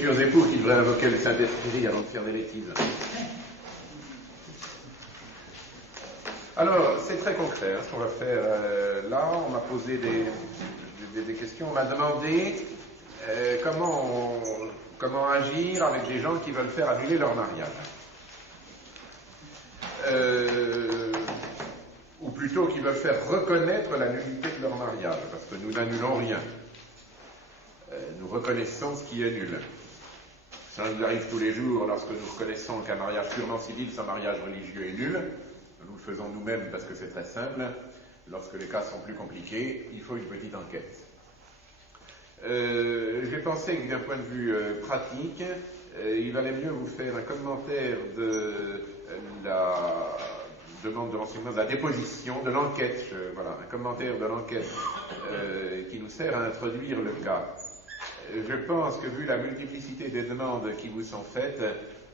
futurs époux qui devraient invoquer le Saint-Esprit avant de faire des bêtises. Alors, c'est très concret ce qu'on va faire là. On m'a posé des questions. On m'a demandé comment agir avec des gens qui veulent faire annuler leur mariage. Ou plutôt qui veulent faire reconnaître la nullité de leur mariage, parce que nous n'annulons rien. Nous reconnaissons ce qui est nul. Ça nous arrive tous les jours lorsque nous reconnaissons qu'un mariage purement civil sans mariage religieux est nul. Nous le faisons nous-mêmes parce que c'est très simple. Lorsque les cas sont plus compliqués, il faut une petite enquête. J'ai pensé que d'un point de vue pratique, il valait mieux vous faire un commentaire de la demande de renseignement, de la déposition, de l'enquête, voilà, un commentaire de l'enquête qui nous sert à introduire le cas. Je pense que vu la multiplicité des demandes qui vous sont faites,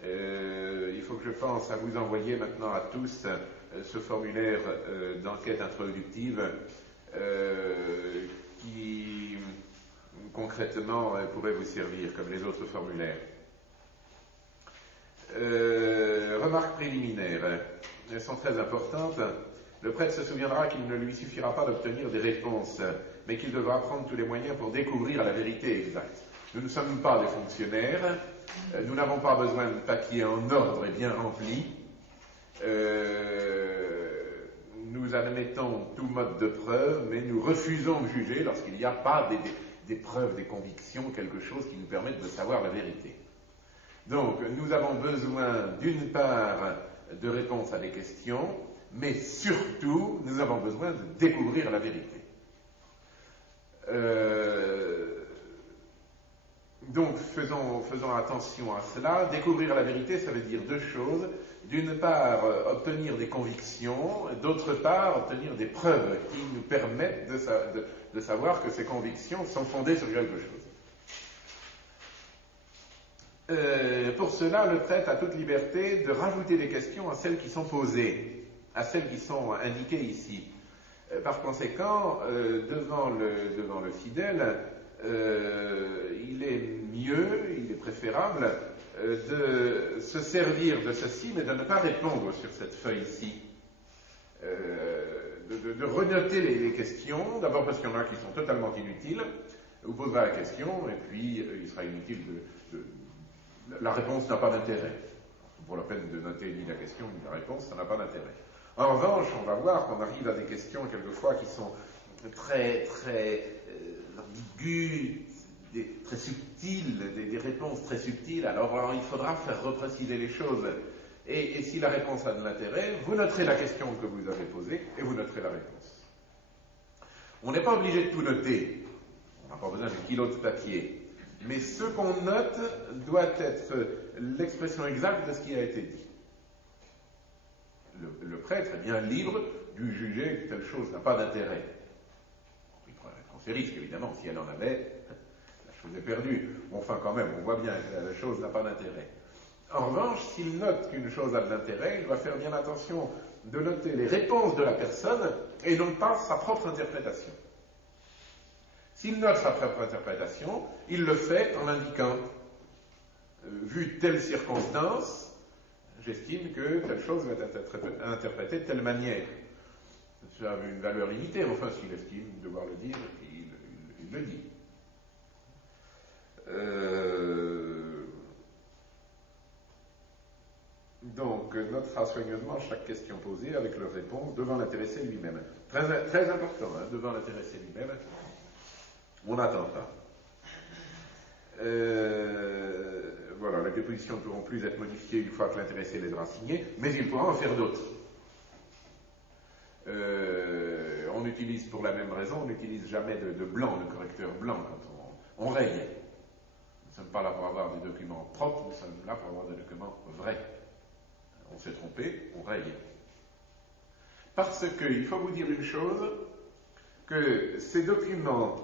il faut que je pense à vous envoyer maintenant à tous ce formulaire d'enquête introductive qui concrètement pourrait vous servir comme les autres formulaires. Remarques préliminaires, elles sont très importantes. Le prêtre se souviendra qu'il ne lui suffira pas d'obtenir des réponses, mais qu'il devra prendre tous les moyens pour découvrir la vérité exacte. Nous ne sommes pas des fonctionnaires, nous n'avons pas besoin de papiers en ordre et bien remplis. Nous admettons tout mode de preuve, mais nous refusons de juger lorsqu'il n'y a pas des preuves, des convictions, quelque chose qui nous permette de savoir la vérité. Donc, nous avons besoin, d'une part, de réponses à des questions, mais surtout, nous avons besoin de découvrir la vérité. Donc, faisons attention à cela. Découvrir la vérité, ça veut dire deux choses. D'une part, obtenir des convictions, d'autre part, obtenir des preuves qui nous permettent de savoir que ces convictions sont fondées sur quelque chose. Pour cela, le prêtre a toute liberté de rajouter des questions à celles qui sont posées, à celles qui sont indiquées ici. Par conséquent, devant le fidèle, il est mieux, il est préférable de se servir de ceci, mais de ne pas répondre sur cette feuille-ci. De renoter les questions, d'abord parce qu'il y en a qui sont totalement inutiles. Vous poserez la question, et puis il sera inutile la réponse n'a pas d'intérêt. Pour la peine de noter ni la question ni la réponse, ça n'a pas d'intérêt. En revanche, on va voir qu'on arrive à des questions quelquefois qui sont très ambiguës, très subtiles, des réponses très subtiles. Alors il faudra faire repréciser les choses. Et si la réponse a de l'intérêt, vous noterez la question que vous avez posée et vous noterez la réponse. On n'est pas obligé de tout noter. On n'a pas besoin de kilos de papier. Mais ce qu'on note doit être l'expression exacte de ce qui a été dit. Le prêtre est bien libre de juger que telle chose n'a pas d'intérêt. Il prend ses risques, évidemment. Si elle en avait, la chose est perdue. Enfin, quand même, on voit bien que la chose n'a pas d'intérêt. En revanche, s'il note qu'une chose a de l'intérêt, il va faire bien attention de noter les réponses de la personne et non pas sa propre interprétation. S'il note sa propre interprétation, il le fait en indiquant, vu telle circonstance, j'estime que telle chose va être interprétée de telle manière. Ça a une valeur limitée, mais enfin, s'il estime devoir le dire, il le dit. Donc, notera soigneusement chaque question posée avec leur réponse devant l'intéressé lui-même. Très important, hein, devant l'intéressé lui-même. On n'attend pas. Voilà, les dépositions ne pourront plus être modifiées une fois que l'intéressé les aura signées, mais il pourra en faire d'autres. On utilise, pour la même raison, on n'utilise jamais de blanc, de correcteur blanc quand on raye. Nous ne sommes pas là pour avoir des documents propres, nous sommes là pour avoir des documents vrais. On s'est trompé, on raye. Parce qu'il faut vous dire une chose, que ces documents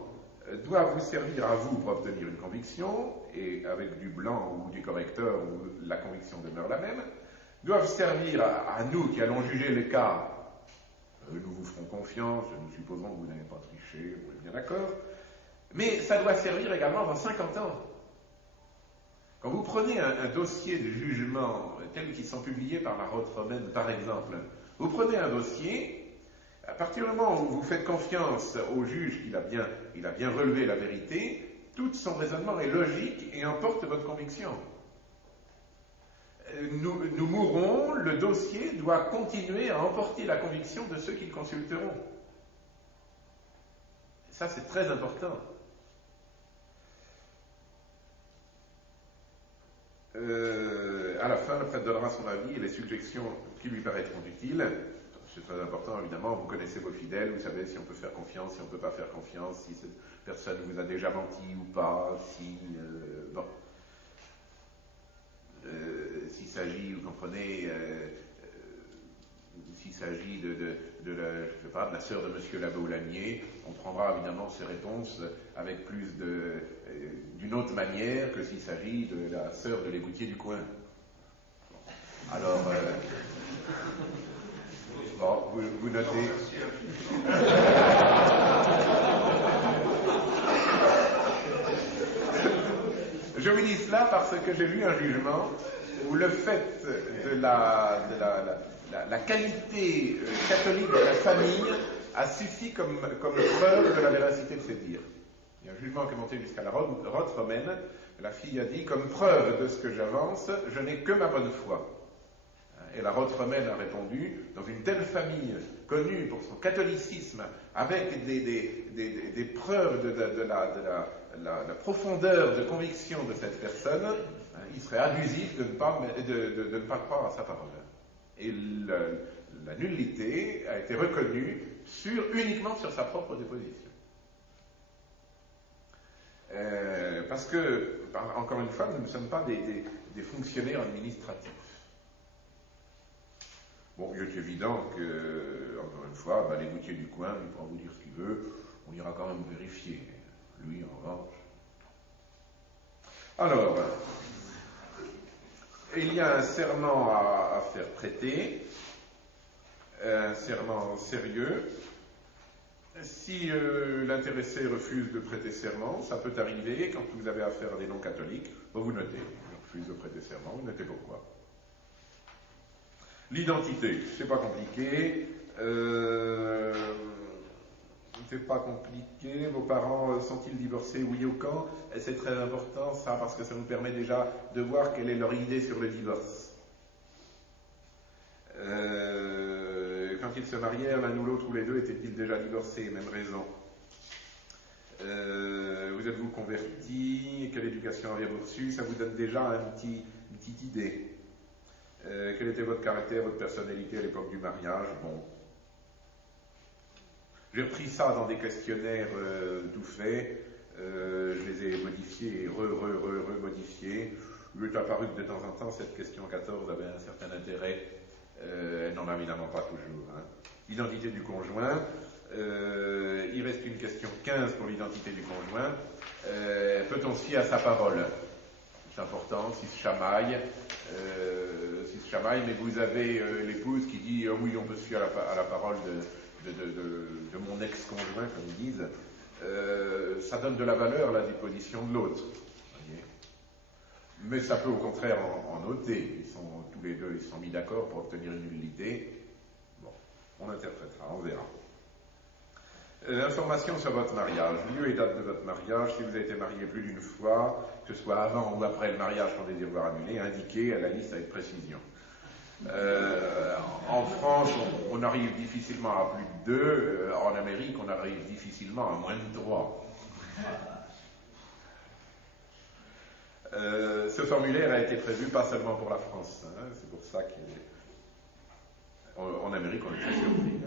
doivent vous servir à vous pour obtenir une conviction, et avec du blanc ou du correcteur, où la conviction demeure la même, doivent servir à nous qui allons juger le cas. Nous vous ferons confiance, nous supposons que vous n'avez pas triché, vous êtes bien d'accord, mais ça doit servir également dans 50 ans. Quand vous prenez un dossier de jugement tel qu'ils sont publiés par la Rote romaine, par exemple, vous prenez un dossier, à partir du moment où vous faites confiance au juge qu'il a bien relevé la vérité, tout son raisonnement est logique et emporte votre conviction. Nous mourrons, le dossier doit continuer à emporter la conviction de ceux qui le consulteront. Ça, c'est très important. À la fin, le prêtre donnera son avis et les suggestions qui lui paraîtront utiles. C'est très important, évidemment. Vous connaissez vos fidèles, vous savez si on peut faire confiance, si on ne peut pas faire confiance, si cette personne vous a déjà menti ou pas, s'il s'agit, vous comprenez, s'il s'agit de la sœur de Monsieur Labeaulanier, on prendra évidemment ces réponses avec d'une autre manière que s'il s'agit de la sœur de l'égoutier du coin. Alors, vous notez. Je vous dis cela parce que j'ai lu un jugement où le fait de la qualité catholique de la famille a suffi comme preuve de la véracité de ces dires. Il y a un jugement qui est monté jusqu'à la Rote romaine. La fille a dit, comme preuve de ce que j'avance, je n'ai que ma bonne foi. Et la Rote romaine a répondu, dans une telle famille connue pour son catholicisme, avec des preuves de la profondeur de conviction de cette personne, il serait abusif de ne pas croire à sa parole. Et la nullité a été reconnue uniquement sur sa propre déposition. Parce que, encore une fois, nous ne sommes pas des fonctionnaires administratifs. Bon, il est évident que, encore une fois, l'égoutier du coin, il pourra vous dire ce qu'il veut, on ira quand même vérifier. Lui, en revanche. Alors, il y a un serment à faire prêter, un serment sérieux. Si l'intéressé refuse de prêter serment, ça peut arriver quand vous avez affaire à des non-catholiques, vous notez, il refuse de prêter serment, vous notez pourquoi. L'identité, c'est pas compliqué. C'est pas compliqué. Vos parents sont-ils divorcés, oui ou quand? Et c'est très important, ça, parce que ça nous permet déjà de voir quelle est leur idée sur le divorce. Quand ils se marièrent, l'un ou l'autre ou les deux étaient-ils déjà divorcés? Même raison. Vous êtes-vous convertis? Quelle éducation avez-vous reçue? Ça vous donne déjà une petite idée. Quel était votre caractère, votre personnalité à l'époque du mariage? Bon. J'ai repris ça dans des questionnaires tout faits. Je les ai modifiés et remodifiés. Il est apparu que de temps en temps, cette question 14 avait un certain intérêt. Elle n'en a évidemment pas toujours. L'identité du conjoint. Il reste une question 15 pour l'identité du conjoint. Peut-on se fier à sa parole? C'est important, s'il se chamaille, mais vous avez l'épouse qui dit oui, on peut se fier à la parole de mon ex-conjoint, comme ils disent. Ça donne de la valeur à la déposition de l'autre. Mais ça peut au contraire en ôter. Tous les deux, ils se sont mis d'accord pour obtenir une nullité. Bon, on interprétera, on verra. Information sur votre mariage, lieu et date de votre mariage, si vous avez été marié plus d'une fois, que ce soit avant ou après le mariage qu'on désire voir annulé, indiquez à la liste avec précision. En France, on arrive difficilement à plus de 2, en Amérique, on arrive difficilement à moins de 3. Ce formulaire a été prévu pas seulement pour la France, c'est pour ça qu'en Amérique, on est très surpris.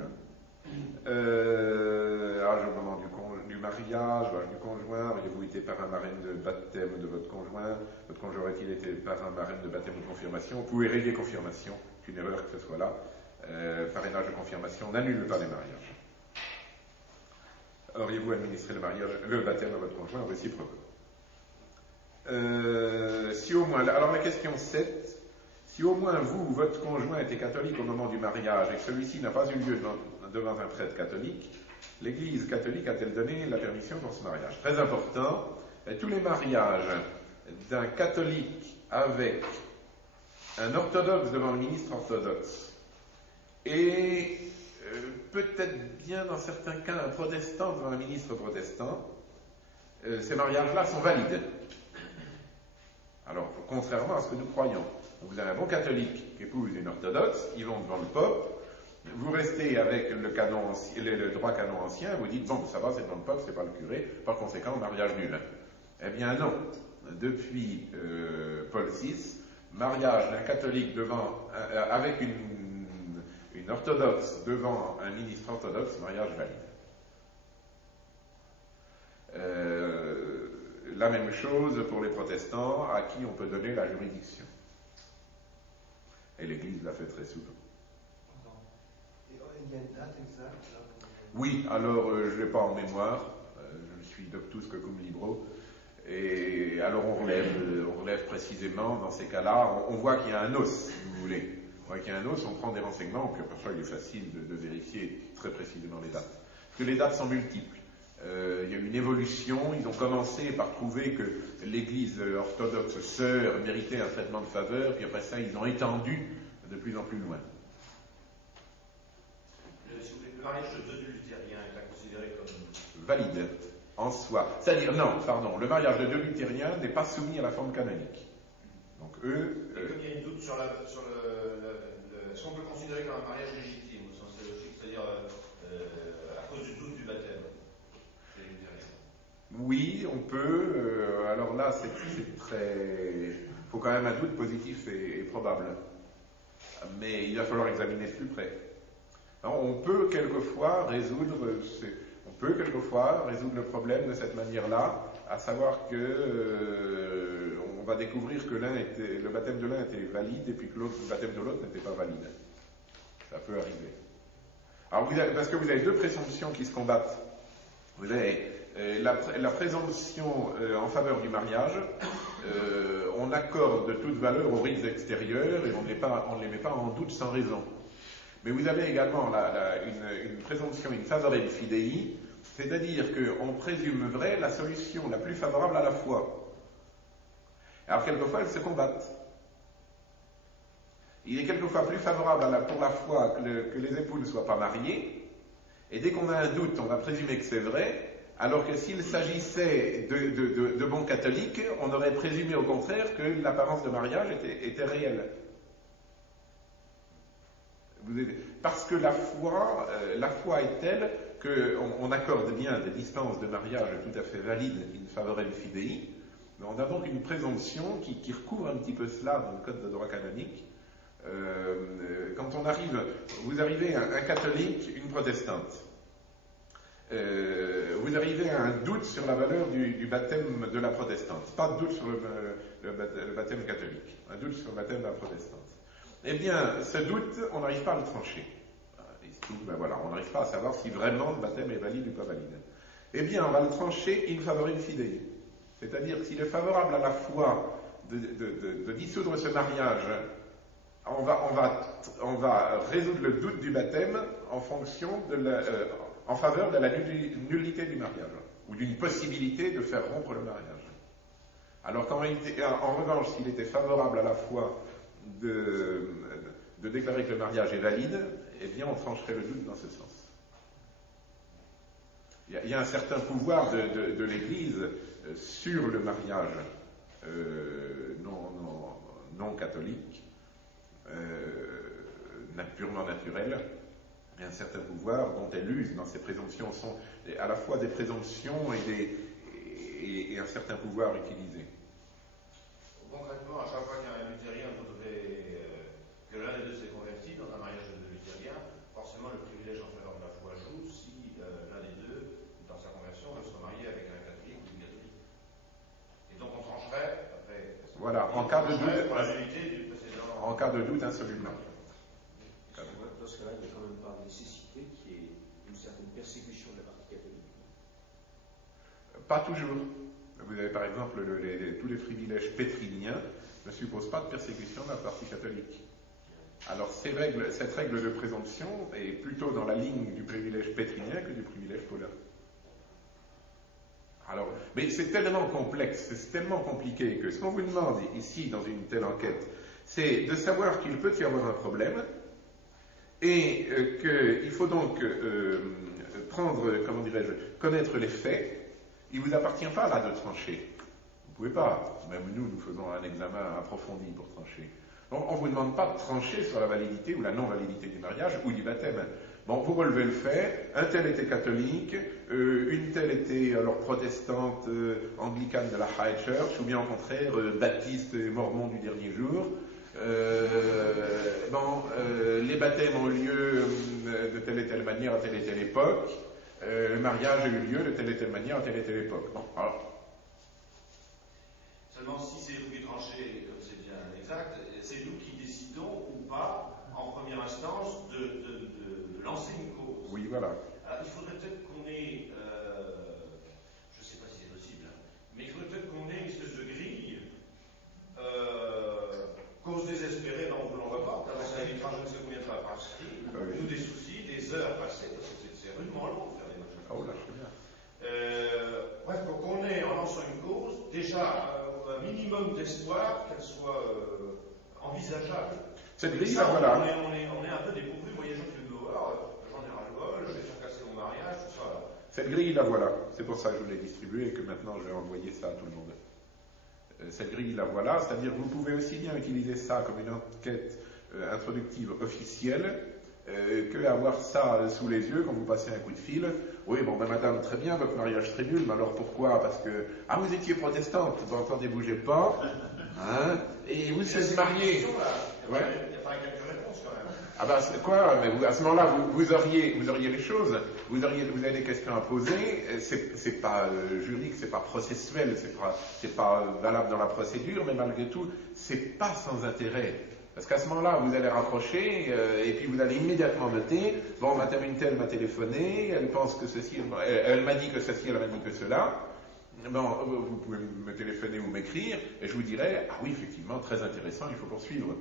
Âge au moment du mariage, âge du conjoint, auriez-vous été parrain marraine de baptême de votre conjoint aurait-il été parrain marraine de baptême ou de confirmation? Vous pouvez rayer confirmation, c'est une erreur que ce soit là. Parrainage de confirmation n'annule pas les mariages. Auriez-vous administré le baptême à votre conjoint réciproquement? Si au moins, alors la question 7, si au moins vous ou votre conjoint était catholique au moment du mariage et que celui-ci n'a pas eu lieu devant un prêtre catholique, l'Église catholique a-t-elle donné la permission pour ce mariage? Très important, tous les mariages d'un catholique avec un orthodoxe devant le ministre orthodoxe et peut-être bien dans certains cas un protestant devant un ministre protestant, ces mariages-là sont valides. Alors, contrairement à ce que nous croyons, vous avez un bon catholique qui épouse une orthodoxe, ils vont devant le pope, vous restez avec le droit canon ancien, vous dites, bon, ça va, c'est devant le pope, c'est pas le curé, par conséquent, mariage nul. Eh bien non, depuis Paul VI, mariage d'un catholique avec une orthodoxe devant un ministre orthodoxe, mariage valide. La même chose pour les protestants à qui on peut donner la juridiction. Et l'Église l'a fait très souvent. Il y a une date exacte là pour... Oui, alors je ne l'ai pas en mémoire, je suis doctus que cum libro, et alors on relève précisément dans ces cas-là, on voit qu'il y a un os, si vous voulez. On voit qu'il y a un os, on prend des renseignements, puis parfois il est facile de vérifier très précisément les dates. Parce que les dates sont multiples. Il y a eu une évolution, ils ont commencé par trouver que l'Église orthodoxe sœur méritait un traitement de faveur, puis après ça ils ont étendu de plus en plus loin. Le mariage de deux luthériens est considéré comme valide en soi. C'est-à-dire, non, pardon, le mariage de deux luthériens n'est pas soumis à la forme canonique. Donc eux... comme il y a une doute sur est-ce qu'on peut le considérer comme un mariage légitime au sens logique, c'est-à-dire à cause du doute du baptême des luthériens? Oui, on peut. Alors là, c'est très... Il faut quand même un doute positif et probable. Mais il va falloir examiner de plus près. Alors, on peut quelquefois résoudre le problème de cette manière-là, à savoir que on va découvrir que le baptême de l'un était valide et puis que le baptême de l'autre n'était pas valide. Ça peut arriver. Alors, parce que vous avez deux présomptions qui se combattent. Vous avez la présomption en faveur du mariage, on accorde toute valeur aux rites extérieurs et on ne les met pas en doute sans raison. Mais vous avez également une présomption in favorem fidei, c'est-à-dire qu'on présume vrai la solution la plus favorable à la foi. Alors quelquefois elles se combattent. Il est quelquefois plus favorable pour la foi que les époux ne soient pas mariés, et dès qu'on a un doute, on va présumer que c'est vrai, alors que s'il s'agissait de bons catholiques, on aurait présumé au contraire que l'apparence de mariage était réelle. Parce que la foi est telle qu'on accorde bien des distances de mariage tout à fait valides in favorem fidei, mais on a donc une présomption qui recouvre un petit peu cela dans le code de droit canonique. Quand vous arrivez à un catholique, une protestante, vous arrivez à un doute sur la valeur du baptême de la protestante, pas de doute sur le baptême catholique, un doute sur le baptême de la protestante. Eh bien, ce doute, on n'arrive pas à le trancher. On n'arrive pas à savoir si vraiment le baptême est valide ou pas valide. Eh bien, on va le trancher in favorem fidei. C'est-à-dire que s'il est favorable à la foi de dissoudre ce mariage, on va résoudre le doute du baptême en faveur de la nullité du mariage, ou d'une possibilité de faire rompre le mariage. Alors en revanche, s'il était favorable à la foi de déclarer que le mariage est valide, eh bien on trancherait le doute dans ce sens. Il y a un certain pouvoir de l'Église sur le mariage non catholique, purement naturel. Il y a un certain pouvoir dont elle use dans ses présomptions, sont à la fois des présomptions et un certain pouvoir utilisé. Concrètement, à chaque fois qu'il y a un luthérien que l'un des deux s'est converti dans un mariage de luthérien, forcément le privilège en faveur de la foi joue si l'un des deux, dans sa conversion, veut se marier avec un catholique ou une catholique. Et donc on trancherait, après... Voilà, en cas de doute... pour la nullité du précédent... En cas de doute, insolublement. Dans ce cas-là, il n'y a quand même pas nécessité qu'il y ait une certaine persécution de la partie catholique. Pas toujours. Vous avez par exemple tous les privilèges pétriniens ne supposent pas de persécution de la partie catholique. Alors cette règle de présomption est plutôt dans la ligne du privilège pétrinien que du privilège paulin. Alors, mais c'est tellement complexe, c'est tellement compliqué que ce qu'on vous demande ici dans une telle enquête, c'est de savoir qu'il peut y avoir un problème et qu'il faut donc prendre, comment dirais-je, connaître les faits. Il ne vous appartient pas là de trancher. Vous ne pouvez pas. Même nous faisons un examen approfondi pour trancher. Donc, on ne vous demande pas de trancher sur la validité ou la non-validité du mariage ou du baptême. Bon, vous relevez le fait, un tel était catholique, une telle était alors protestante, anglicane de la High Church, ou bien au contraire baptiste et mormon du dernier jour. Les baptêmes ont eu lieu de telle et telle manière à telle et telle époque, le mariage a eu lieu de telle et telle manière à telle et telle époque. Bon, alors. Seulement, si c'est vous qui tranchez, comme c'est bien exact, c'est nous qui décidons ou pas, en première instance, de lancer une cause. Oui, voilà. Alors, il faudrait peut-être qu'on ait, je ne sais pas si c'est possible, mais il faudrait peut-être qu'on ait une espèce de grille, cause désespérée, non, on vous l'en reporte, alors ça évitera je ne sais combien de temps prescrit, ou des soucis, des heures passées, parce que c'est rudement long de faire des matchs. Oh là, je sais bien. Bref, pour qu'on ait, en lançant une cause, déjà un minimum d'espoir qu'elle soit envisageable. Cette grille, là, voilà. On est un peu dépourvu. Moi, il y a des gens qui me disent j'en ai ras-le-bol, je vais faire casser mon mariage, tout ça. Cette grille, la voilà. C'est pour ça que je vous l'ai distribuée et que maintenant je vais envoyer ça à tout le monde. Cette grille, la voilà. C'est-à-dire que vous pouvez aussi bien utiliser ça comme une enquête introductive officielle que avoir ça sous les yeux quand vous passez un coup de fil. Oui, bon, ben madame, très bien, votre mariage très nul, mais alors pourquoi? Parce que, vous étiez protestante, vous entendez, bougez pas, hein, et vous êtes mariés. Il y a pas quelques réponses quand même. Ah ben c'est quoi? Mais vous, à ce moment-là, vous auriez les choses, vous avez des questions à poser. C'est pas juridique, c'est pas processuel, c'est pas valable dans la procédure, mais malgré tout, c'est pas sans intérêt. Parce qu'à ce moment-là, vous allez raccrocher et puis vous allez immédiatement noter. Bon, madame une telle m'a téléphoné, elle pense que ceci, elle m'a dit que ceci, elle m'a dit que cela. Bon, vous pouvez me téléphoner ou m'écrire et je vous dirai, ah oui, effectivement, très intéressant, il faut poursuivre.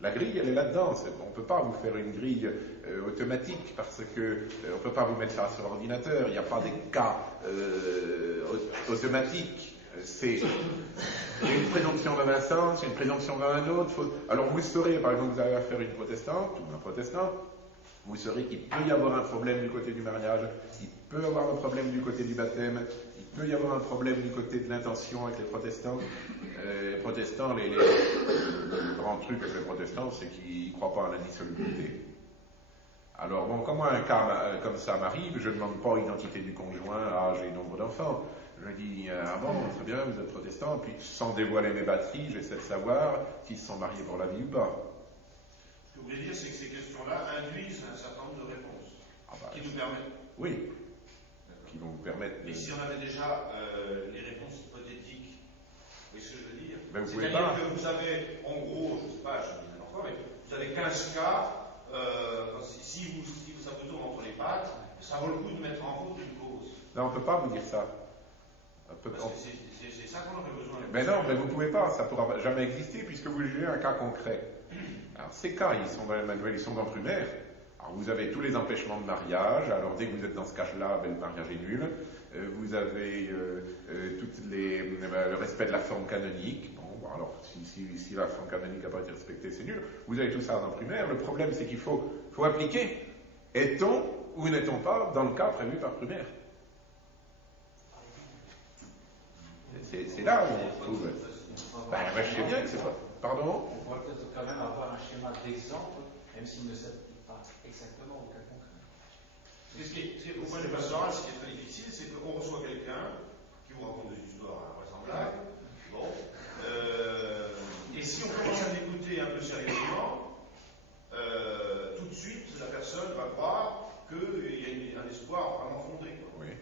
La grille, elle est là-dedans. On ne peut pas vous faire une grille automatique parce que on ne peut pas vous mettre ça sur l'ordinateur. Il n'y a pas des cas automatiques. C'est une présomption dans un sens, une présomption dans un autre. Alors vous saurez, par exemple, vous avez affaire à une protestante ou un protestant, vous saurez qu'il peut y avoir un problème du côté du mariage, il peut y avoir un problème du côté du baptême, il peut y avoir un problème du côté de l'intention avec les protestants. Les protestants, le grand truc avec les protestants, c'est qu'ils ne croient pas à la dissolubilité. Alors bon, quand moi un cas comme ça m'arrive, je ne demande pas l'identité du conjoint, âge et nombre d'enfants. Je dis, bon, très bien, vous êtes protestant, puis sans dévoiler mes batteries, j'essaie de savoir s'ils se sont mariés pour la vie ou pas. Ce que vous voulez dire, c'est que ces questions-là induisent un certain nombre de réponses qui nous permettent. Oui, qui vont vous permettre. Et si on avait déjà les réponses hypothétiques, vous voyez ce que je veux dire? Ben, vous pouvez C'est-à-dire pas. que vous avez, en gros, je ne sais pas, je dis n'importe quoi, mais vous avez 15 cas, si ça vous tourne entre les pattes, ça vaut le coup de mettre en cause une cause. Non, on ne peut pas vous dire ça. Parce que c'est ça qu'on aurait besoin. Mais non, mais vous ne pouvez pas, ça ne pourra jamais exister puisque vous jugez un cas concret. Alors ces cas, ils sont dans le manuel, ils sont dans le primaire. Alors vous avez tous les empêchements de mariage, alors dès que vous êtes dans ce cas-là, ben, le mariage est nul. Vous avez le respect de la forme canonique. Bon, alors si la forme canonique n'a pas été respectée, c'est nul. Vous avez tout ça dans le primaire. Le problème, c'est qu'il faut appliquer. Est-on ou n'est-on pas dans le cas prévu par primaire? C'est là où on se trouve. Je sais bien que c'est pas. Pardon? On pourrait peut-être quand même avoir un schéma d'exemple, même s'il ne s'applique pas exactement au cas concret. Pour moi, les pastorales, ce qui est très difficile, c'est qu'on reçoit quelqu'un qui vous raconte des histoires invraisemblables. Bon. Et si on commence à l'écouter un peu sérieusement, tout de suite, la personne va croire qu'il y a un espoir vraiment fondé. Oui.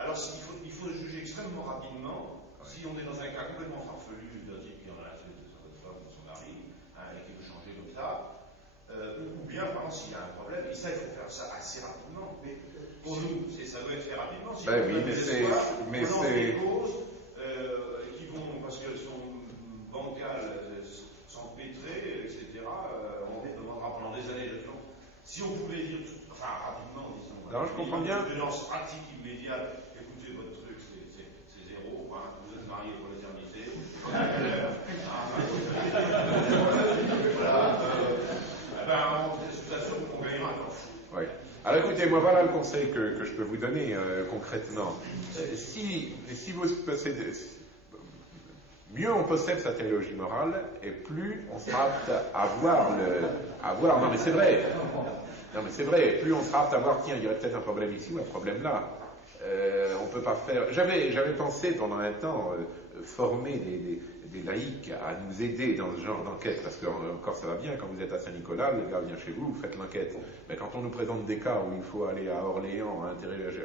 Alors, il faut juger extrêmement rapidement, si on est dans un cas complètement farfelu, d'un type qui en a assez de sa femme ou de son mari, et qui veut changer comme ça, ou bien, par exemple, s'il y a un problème, et ça, il faut faire ça assez rapidement. Mais pour nous, ça doit être fait rapidement. Si oui, mais c'est des causes qui vont, parce qu'elles sont bancales, s'empêtrer, etc., on demandera pendant des années de temps. Si on pouvait dire, rapidement, disons, non, je comprends bien. Une violence pratique immédiate. Écoutez, votre truc, c'est Alors écoutez, moi voilà le conseil que je peux vous donner concrètement. Si vous possédez, mieux on possède sa théologie morale, et plus on sera apte à voir non mais c'est vrai. Non mais c'est vrai, plus on sera apte à voir, tiens, il y aurait peut-être un problème ici ou un problème là. On peut pas faire. J'avais pensé pendant un temps former des laïcs à nous aider dans ce genre d'enquête, parce que encore ça va bien, quand vous êtes à Saint-Nicolas, le gars vient chez vous, vous faites l'enquête. Mais quand on nous présente des cas où il faut aller à Orléans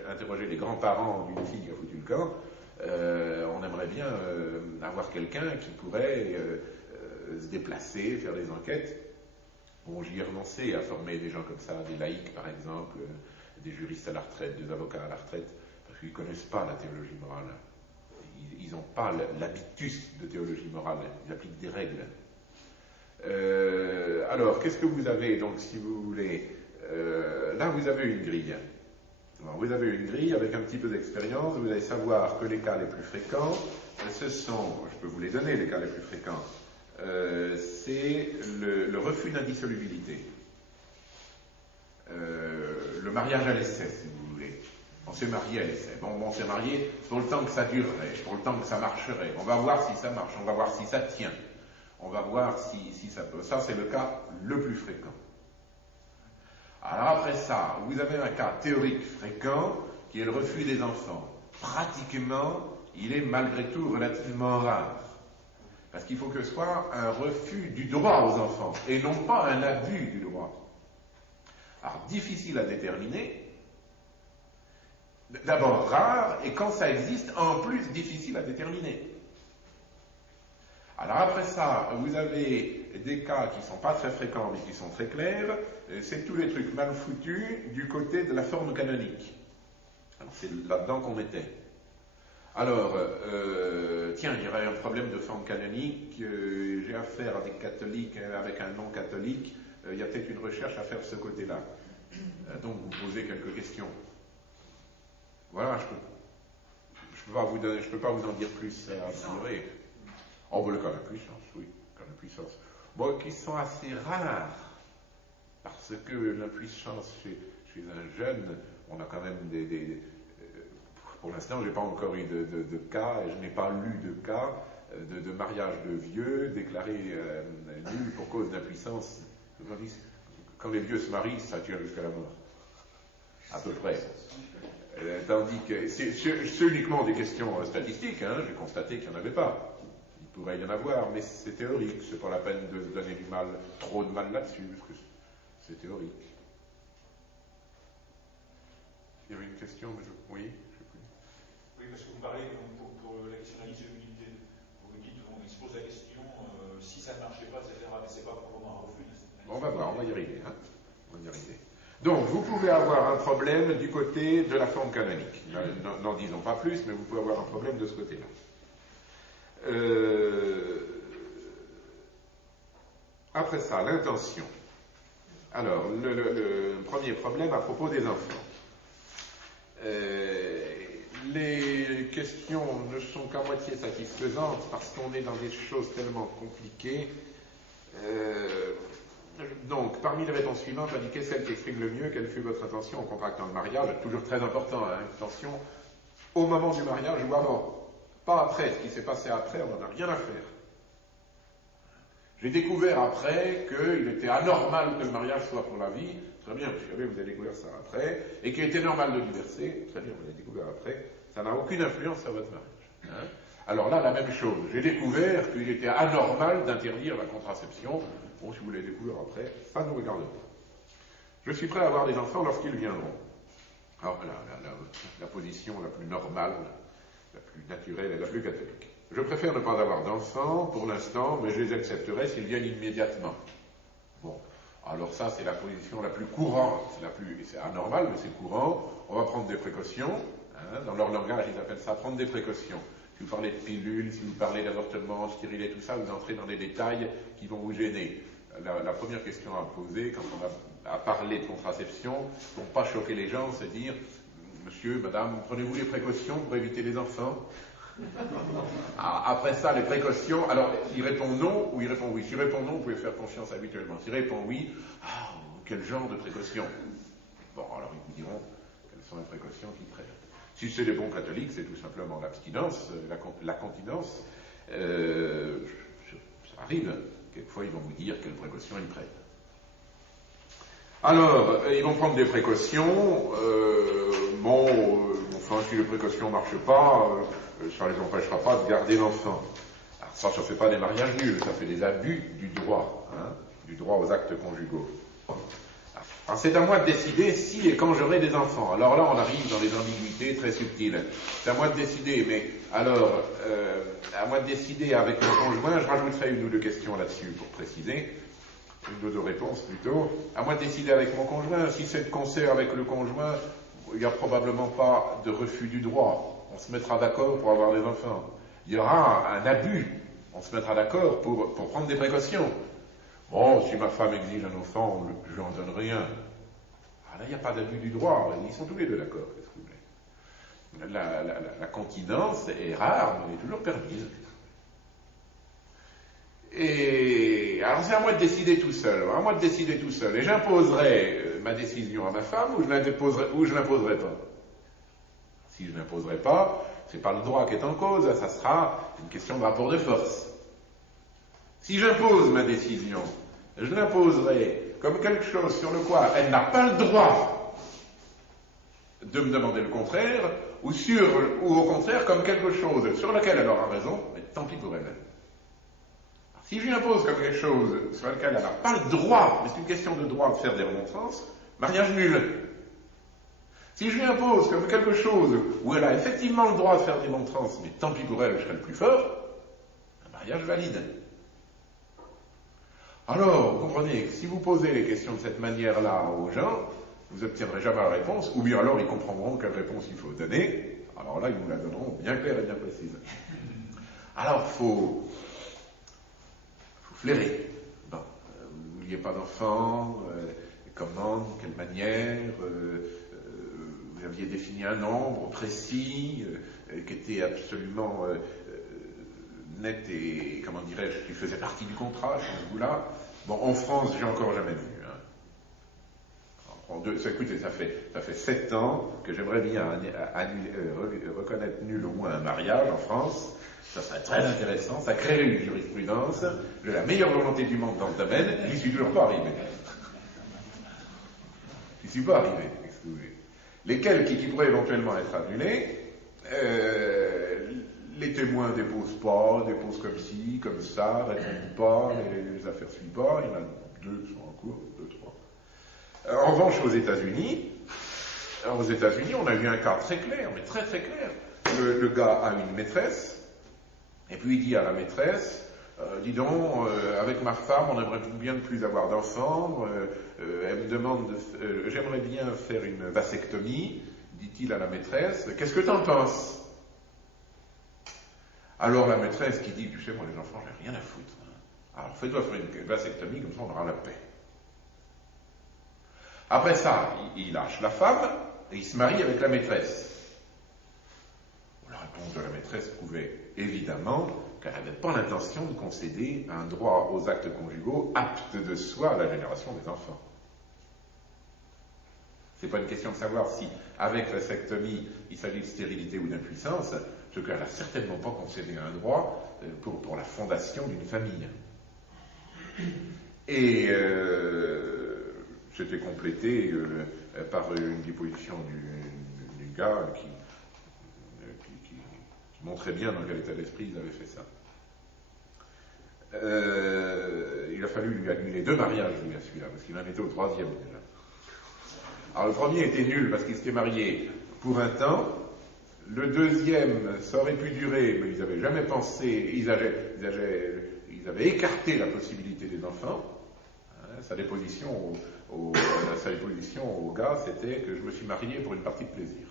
interroger les grands-parents d'une fille qui a foutu le camp, on aimerait bien avoir quelqu'un qui pourrait se déplacer, faire des enquêtes. Bon, j'y ai renoncé à former des gens comme ça, des laïcs par exemple, des juristes à la retraite, des avocats à la retraite, parce qu'ils ne connaissent pas la théologie morale. Ils n'ont pas l'habitus de théologie morale, ils appliquent des règles. Alors, qu'est-ce que vous avez donc, si vous voulez là, vous avez une grille. Alors, vous avez une grille avec un petit peu d'expérience, vous allez savoir que les cas les plus fréquents, ce sont, je peux vous les donner, les cas les plus fréquents, c'est le refus d'indissolubilité, le mariage à l'essai, si vous voulez. On s'est marié à l'essai. Bon, on s'est marié pour le temps que ça durerait, pour le temps que ça marcherait. On va voir si ça marche, on va voir si ça tient. On va voir si ça peut. Ça, c'est le cas le plus fréquent. Alors après ça, vous avez un cas théorique fréquent, qui est le refus des enfants. Pratiquement, il est malgré tout relativement rare. Parce qu'il faut que ce soit un refus du droit aux enfants, et non pas un abus du droit. Alors, difficile à déterminer, d'abord rare, et quand ça existe, en plus difficile à déterminer. Alors après ça, vous avez des cas qui ne sont pas très fréquents, mais qui sont très clairs, c'est tous les trucs mal foutus du côté de la forme canonique. Alors c'est là-dedans qu'on était. Alors, tiens, il y aurait un problème de forme canonique, j'ai affaire à des catholiques avec un nom catholique, il y a peut-être une recherche à faire de ce côté-là. Donc vous posez quelques questions. Voilà, je peux pas vous en dire plus à priori. Oh, le cas de puissance, oui, cas de puissance. Bon, qui sont assez rares, parce que l'impuissance chez un jeune, on a quand même pour l'instant, je n'ai pas encore eu de cas, et je n'ai pas lu de cas de mariage de vieux déclarés nuls pour cause d'impuissance. Quand les vieux se marient, ça tient jusqu'à la mort. À peu près. Tandis que c'est uniquement des questions statistiques, hein, j'ai constaté qu'il n'y en avait pas. Il pourrait y en avoir, mais c'est théorique, c'est pas la peine de se donner trop de mal là-dessus, parce que c'est théorique. Il y avait une question, mais oui, je sais plus. Oui, parce que vous parlez pour la question de l'indissolubilité. Vous dites, il se pose la question si ça ne marchait pas, etc. Mais c'est pas vraiment un refus. On va voir, on va y arriver. Hein. On va y arriver. Donc, vous pouvez avoir un problème du côté de la forme canonique. N'en disons pas plus, mais vous pouvez avoir un problème de ce côté-là. Après ça, l'intention. Alors, le premier problème à propos des enfants. Les questions ne sont qu'à moitié satisfaisantes parce qu'on est dans des choses tellement compliquées. Donc, parmi les réponses suivantes, indiquez celle qui exprime le mieux quelle fut votre intention en contractant le mariage. Toujours très important, hein, intention au moment du mariage ou avant. Pas après, ce qui s'est passé après, on n'en a rien à faire. J'ai découvert après qu'il était anormal que le mariage soit pour la vie. Très bien, vous savez, vous avez découvert ça après. Et qu'il était normal de divorcer. Très bien, vous l'avez découvert après. Ça n'a aucune influence sur votre mariage. Hein. Alors là, la même chose. J'ai découvert qu'il était anormal d'interdire la contraception. Bon, si vous l'avez découvert après, ça ne nous regarde pas. Je suis prêt à avoir des enfants lorsqu'ils viendront. Alors, la position la plus normale, la plus naturelle et la plus catholique. Je préfère ne pas avoir d'enfants pour l'instant, mais je les accepterai s'ils viennent immédiatement. Bon, alors ça c'est la position la plus courante, c'est anormal, mais c'est courant. On va prendre des précautions. Hein, dans leur langage, ils appellent ça prendre des précautions. Si vous parlez de pilules, si vous parlez d'avortement, stérilet, tout ça, vous entrez dans des détails qui vont vous gêner. La première question à poser, quand on a parlé de contraception, pour ne pas choquer les gens, c'est dire monsieur, madame, prenez-vous les précautions pour éviter les enfants? Après ça, les précautions, alors il répond non ou il répond oui. S'il répond non, vous pouvez faire confiance habituellement. S'il répond oui, quel genre de précautions? Bon, alors ils vous diront quelles sont les précautions qu'ils prennent. Si c'est des bons catholiques, c'est tout simplement l'abstinence, la continence. Ça arrive, quelquefois ils vont vous dire quelles précautions ils prennent. Alors, ils vont prendre des précautions, enfin, si les précautions ne marchent pas, ça ne les empêchera pas de garder l'enfant. Alors ça ne fait pas des mariages nuls, ça fait des abus du droit, du droit aux actes conjugaux. Alors c'est à moi de décider si et quand j'aurai des enfants. Alors là, on arrive dans des ambiguïtés très subtiles. C'est à moi de décider, mais alors, à moi de décider avec mon conjoint, je rajouterai une ou deux questions là-dessus pour préciser. Une ou deux réponses plutôt. À moi de décider avec mon conjoint. Si c'est de concert avec le conjoint, il n'y a probablement pas de refus du droit. On se mettra d'accord pour avoir des enfants. Il y aura un abus. On se mettra d'accord pour prendre des précautions. Bon, si ma femme exige un enfant, je lui en donne rien. Ah, là, il n'y a pas d'abus du droit. Ils sont tous les deux d'accord, qu'est-ce que vous voulez. La continence est rare, mais elle est toujours permise. Et alors c'est à moi de décider tout seul, Et j'imposerai ma décision à ma femme ou je l'imposerai pas. Si je ne l'imposerai pas, c'est pas le droit qui est en cause, ça sera une question de rapport de force. Si j'impose ma décision, je l'imposerai comme quelque chose sur le quoi elle n'a pas le droit de me demander le contraire, ou au contraire comme quelque chose sur lequel elle aura raison, mais tant pis pour elle. Si je lui impose comme quelque chose sur lequel elle n'a pas le droit, mais c'est une question de droit de faire des remontrances, mariage nul. Si je lui impose comme quelque chose où elle a effectivement le droit de faire des remontrances, mais tant pis pour elle, je serai le plus fort, un mariage valide. Alors, vous comprenez que si vous posez les questions de cette manière-là aux gens, vous n'obtiendrez jamais la réponse, ou bien alors ils comprendront quelle réponse il faut donner, alors là ils vous la donneront bien claire et bien précise. Alors, faut flairer. Bon, vous vouliez pas d'enfant, comment, de quelle manière, vous aviez défini un nombre précis, qui était absolument net et, comment dirais-je, qui faisait partie du contrat, ce bout-là. Bon, en France, j'ai encore jamais vu. Écoutez, ça fait 7 ans que j'aimerais bien reconnaître nul au moins un mariage en France. Ça serait très intéressant, ça créerait une jurisprudence. J'ai la meilleure volonté du monde dans ce domaine, j'y suis toujours pas arrivé. J'y suis pas arrivé, qu'est-ce que vous voulez. Lesquels qui pourraient éventuellement être annulés, les témoins déposent comme ci, comme ça, répondent pas, les affaires suivent pas, il y en a 2 qui sont en cours, 2, 3. En revanche, aux États-Unis, on a eu un cas très clair, mais très très clair. Le gars a une maîtresse, et puis il dit à la maîtresse, dis donc, avec ma femme, on aimerait bien ne plus avoir d'enfants, elle me demande, j'aimerais bien faire une vasectomie, dit-il à la maîtresse, qu'est-ce que t'en penses? Alors la maîtresse qui dit, tu sais, moi les enfants, j'ai rien à foutre. Alors fais-toi faire une vasectomie, comme ça on aura la paix. Après ça, il lâche la femme, et il se marie avec la maîtresse. La réponse de la maîtresse prouvait évidemment qu'elle n'avait pas l'intention de concéder un droit aux actes conjugaux apte de soi à la génération des enfants. C'est pas une question de savoir si, avec la vasectomie, il s'agit de stérilité ou d'impuissance, ce qu'elle n'a certainement pas concédé un droit pour la fondation d'une famille. Et c'était complété par une déposition du gars qui montrait bien dans quel état d'esprit ils avaient fait ça. Il a fallu lui annuler 2 mariages, lui, à celui-là, parce qu'il en était au 3e déjà. Alors le premier était nul parce qu'il s'était marié pour un temps. Le deuxième, ça aurait pu durer, mais ils n'avaient jamais pensé, ils avaient écarté la possibilité des enfants. Sa déposition au gars, c'était que je me suis marié pour une partie de plaisir.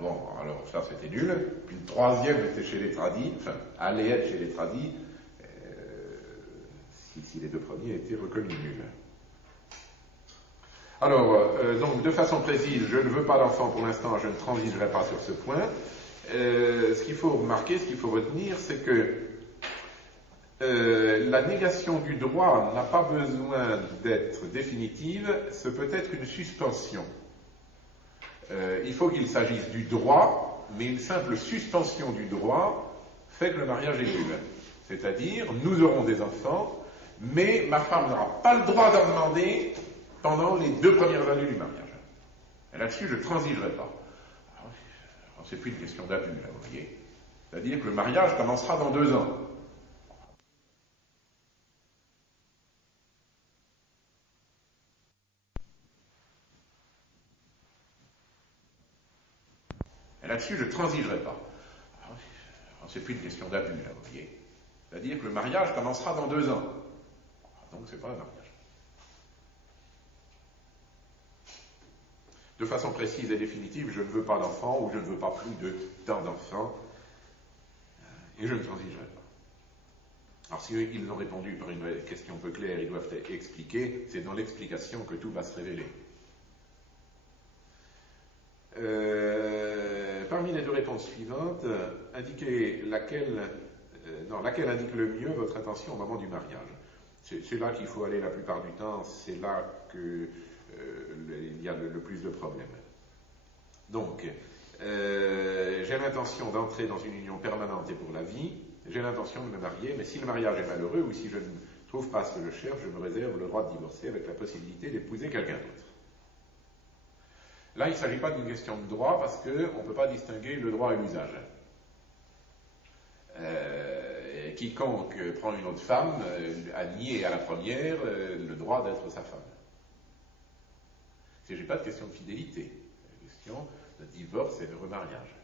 Bon, alors ça c'était nul. Puis le troisième était chez les tradis, enfin, allait être chez les tradis, si les 2 premiers étaient reconnus nuls. Alors, donc de façon précise, je ne veux pas d'enfant pour l'instant, je ne transigerai pas sur ce point. Ce qu'il faut remarquer, ce qu'il faut retenir, c'est que la négation du droit n'a pas besoin d'être définitive, ce peut être une suspension. Il faut qu'il s'agisse du droit, mais une simple suspension du droit fait que le mariage est nul. C'est-à-dire, nous aurons des enfants, mais ma femme n'aura pas le droit d'en demander pendant les 2 premières années du mariage. Et là-dessus, je ne transigerai pas. Alors, c'est plus une question d'abus, là, vous voyez. C'est-à-dire que le mariage commencera dans 2 ans. Et là-dessus, je ne transigerai pas. Alors, c'est plus une question d'abus, là, vous voyez. C'est-à-dire que le mariage commencera dans 2 ans. Donc, c'est pas un mariage. De façon précise et définitive, je ne veux pas d'enfants ou je ne veux pas plus de tant d'enfants. Et je ne transigerai pas. Alors, si ils ont répondu par une question peu claire, ils doivent expliquer. C'est dans l'explication que tout va se révéler. Parmi les 2 réponses suivantes, indiquez laquelle indique le mieux votre intention au moment du mariage. C'est là qu'il faut aller la plupart du temps, c'est là qu'il y a le plus de problèmes. Donc, j'ai l'intention d'entrer dans une union permanente et pour la vie, j'ai l'intention de me marier, mais si le mariage est malheureux ou si je ne trouve pas ce que je cherche, je me réserve le droit de divorcer avec la possibilité d'épouser quelqu'un d'autre. Là, il ne s'agit pas d'une question de droit parce qu'on ne peut pas distinguer le droit et l'usage. Quiconque prend une autre femme a nié à la première le droit d'être sa femme. Il ne s'agit pas de question de fidélité, c'est une question de divorce et de remariage.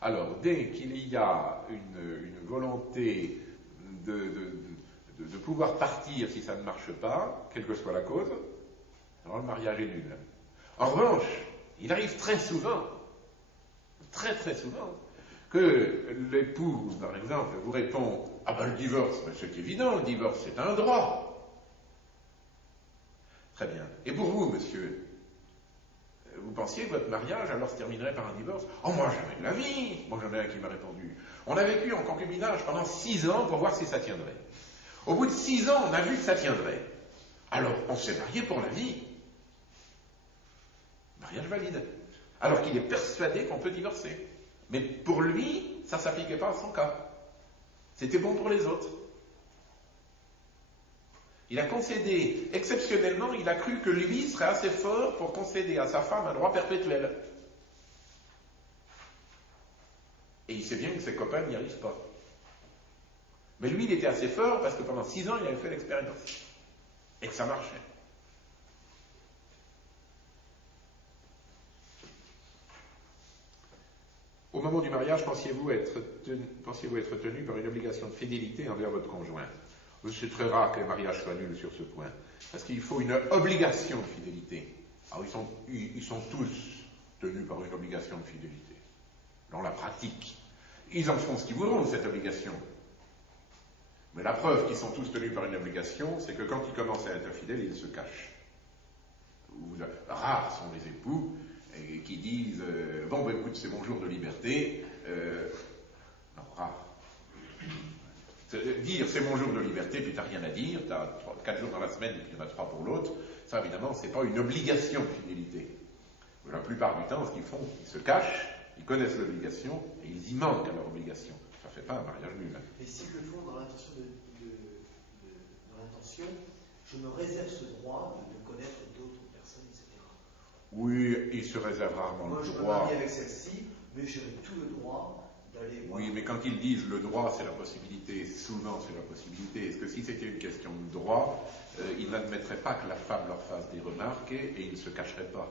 Alors, dès qu'il y a une volonté de pouvoir partir si ça ne marche pas, quelle que soit la cause, alors le mariage est nul. En revanche, il arrive très souvent, très très souvent, que l'épouse, par exemple, vous répond « Ah ben le divorce, ben, c'est évident, le divorce c'est un droit. » Très bien. Et pour vous, monsieur, vous pensiez que votre mariage alors se terminerait par un divorce? Oh, moi jamais de la vie. Moi j'en ai un qui m'a répondu. On a vécu en concubinage pendant 6 ans pour voir si ça tiendrait. Au bout de 6 ans, on a vu que ça tiendrait. Alors on s'est marié pour la vie. Mariage valide. Alors qu'il est persuadé qu'on peut divorcer. Mais pour lui, ça ne s'appliquait pas à son cas. C'était bon pour les autres. Il a concédé, exceptionnellement, il a cru que lui serait assez fort pour concéder à sa femme un droit perpétuel. Et il sait bien que ses copains n'y arrivent pas. Mais lui, il était assez fort parce que pendant 6 ans, il avait fait l'expérience. Et que ça marchait. Au moment du mariage, pensiez-vous être tenu par une obligation de fidélité envers votre conjoint? C'est très rare que les mariages soient nuls sur ce point, parce qu'il faut une obligation de fidélité. Alors ils sont tous tenus par une obligation de fidélité. Dans la pratique, ils en font ce qu'ils voudront de cette obligation. Mais la preuve qu'ils sont tous tenus par une obligation, c'est que quand ils commencent à être infidèles, ils se cachent. Rares sont les époux qui disent bon ben écoute, c'est mon jour de liberté. Non, rare. Dire c'est mon jour de liberté, puis t'as rien à dire, t'as 4 jours dans la semaine, et puis il y en a 3 pour l'autre, ça évidemment c'est pas une obligation de fidélité. Mais la plupart du temps, ce qu'ils font, ils se cachent, ils connaissent l'obligation, et ils y manquent à leur obligation. Ça fait pas un mariage nul. Et s'ils le font dans l'intention je me réserve ce droit de connaître d'autres personnes, etc. Oui, ils se réservent rarement Moi, le je me droit. marie avec celle-ci, mais j'ai tout le droit d'aller voir. Oui, mais quand ils disent le droit, c'est la possibilité, souvent c'est la possibilité. Est-ce que si c'était une question de droit, ils n'admettraient pas que la femme leur fasse des remarques et ils ne se cacheraient pas?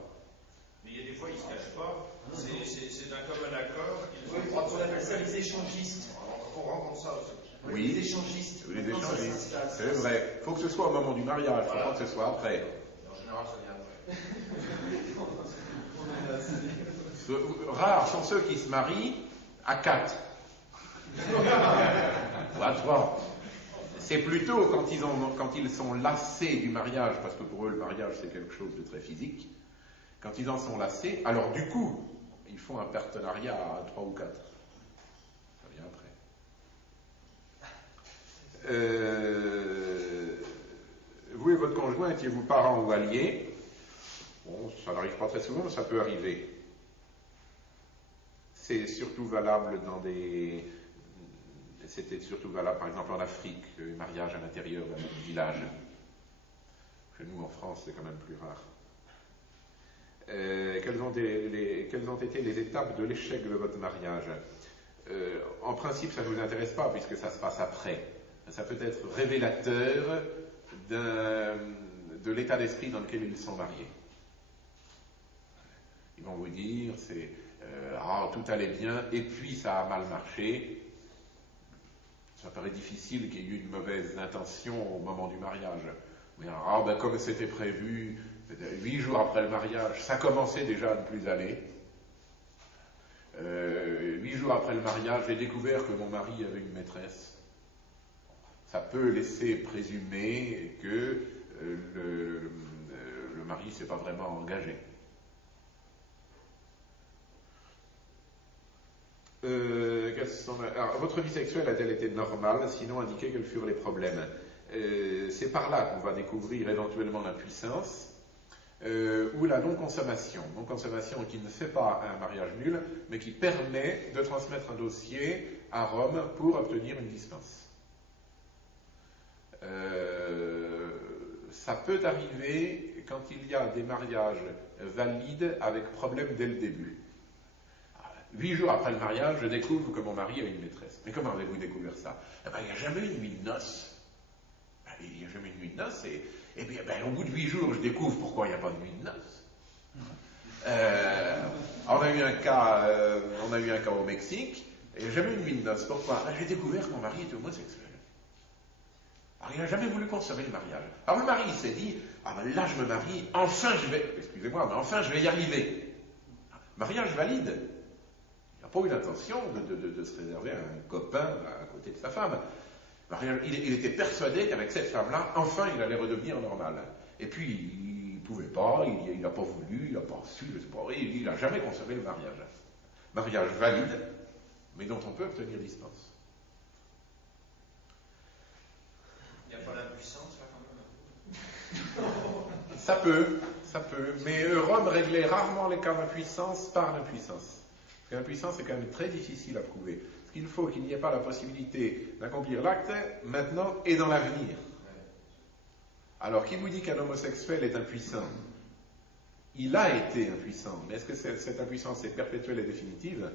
Mais il y a des fois, ils ne se cachent pas. C'est d'un commun accord. Oui, on appelle ça les échangistes. On rencontre ça aussi. Oui, les échangistes. Les échangistes, c'est vrai. Il faut que ce soit au moment du mariage, il ne faut pas que ce soit après. En général, ça vient après. Rares sont ceux qui se marient à 4. Ou à 3. C'est plutôt quand ils sont lassés du mariage, parce que pour eux le mariage c'est quelque chose de très physique, quand ils en sont lassés, alors du coup, ils font un partenariat à 3 ou 4. Ça vient après. Vous et votre conjoint étiez-vous parents ou alliés? Bon, ça n'arrive pas très souvent, mais ça peut arriver. C'est surtout valable C'était surtout valable, par exemple, en Afrique, les mariages à l'intérieur d'un même village. Chez nous, en France, c'est quand même plus rare. Quelles ont été les étapes de l'échec de votre mariage? En principe, ça ne vous intéresse pas, puisque ça se passe après. Ça peut être révélateur de l'état d'esprit dans lequel ils sont mariés. Ils vont vous dire, tout allait bien, et puis ça a mal marché. Ça paraît difficile qu'il y ait eu une mauvaise intention au moment du mariage. Mais comme c'était prévu, 8 jours après le mariage, ça commençait déjà à ne plus aller. 8 jours après le mariage, j'ai découvert que mon mari avait une maîtresse. Ça peut laisser présumer que le mari ne s'est pas vraiment engagé. Alors, votre vie sexuelle a-t-elle été normale? Sinon, indiquez quels furent les problèmes. C'est par là qu'on va découvrir éventuellement l'impuissance ou la non-consommation. Non-consommation qui ne fait pas un mariage nul, mais qui permet de transmettre un dossier à Rome pour obtenir une dispense. Ça peut arriver quand il y a des mariages valides avec problème dès le début. 8 jours après le mariage, je découvre que mon mari a une maîtresse. Mais comment avez-vous découvert ça? Il n'y a jamais eu une nuit de noces. Il n'y a jamais eu une nuit de noces, et bien, au bout de 8 jours, je découvre pourquoi il n'y a pas de nuit de noces. On a eu un cas au Mexique, et il n'y a jamais eu une nuit de noces. Pourquoi? J'ai découvert que mon mari était homosexuel. Alors, il n'a jamais voulu consommer le mariage. Alors, le mari, il s'est dit, là, je me marie, enfin, enfin, je vais y arriver. Mariage valide. Il n'a pas eu l'intention de se réserver à un copain à côté de sa femme. Il était persuadé qu'avec cette femme-là, enfin, il allait redevenir normal. Et puis, il ne pouvait pas, il n'a pas voulu, il n'a pas su, je ne sais pas, il n'a jamais consommé le mariage. Mariage valide, mais dont on peut obtenir dispense. Il n'y a pas d'impuissance, là, quand même? Ça peut, mais Rome réglait rarement les cas d'impuissance par l'impuissance. Parce que l'impuissance est quand même très difficile à prouver. Parce qu'il faut qu'il n'y ait pas la possibilité d'accomplir l'acte maintenant et dans l'avenir. Alors, qui vous dit qu'un homosexuel est impuissant? Il a été impuissant, mais est-ce que cette impuissance est perpétuelle et définitive?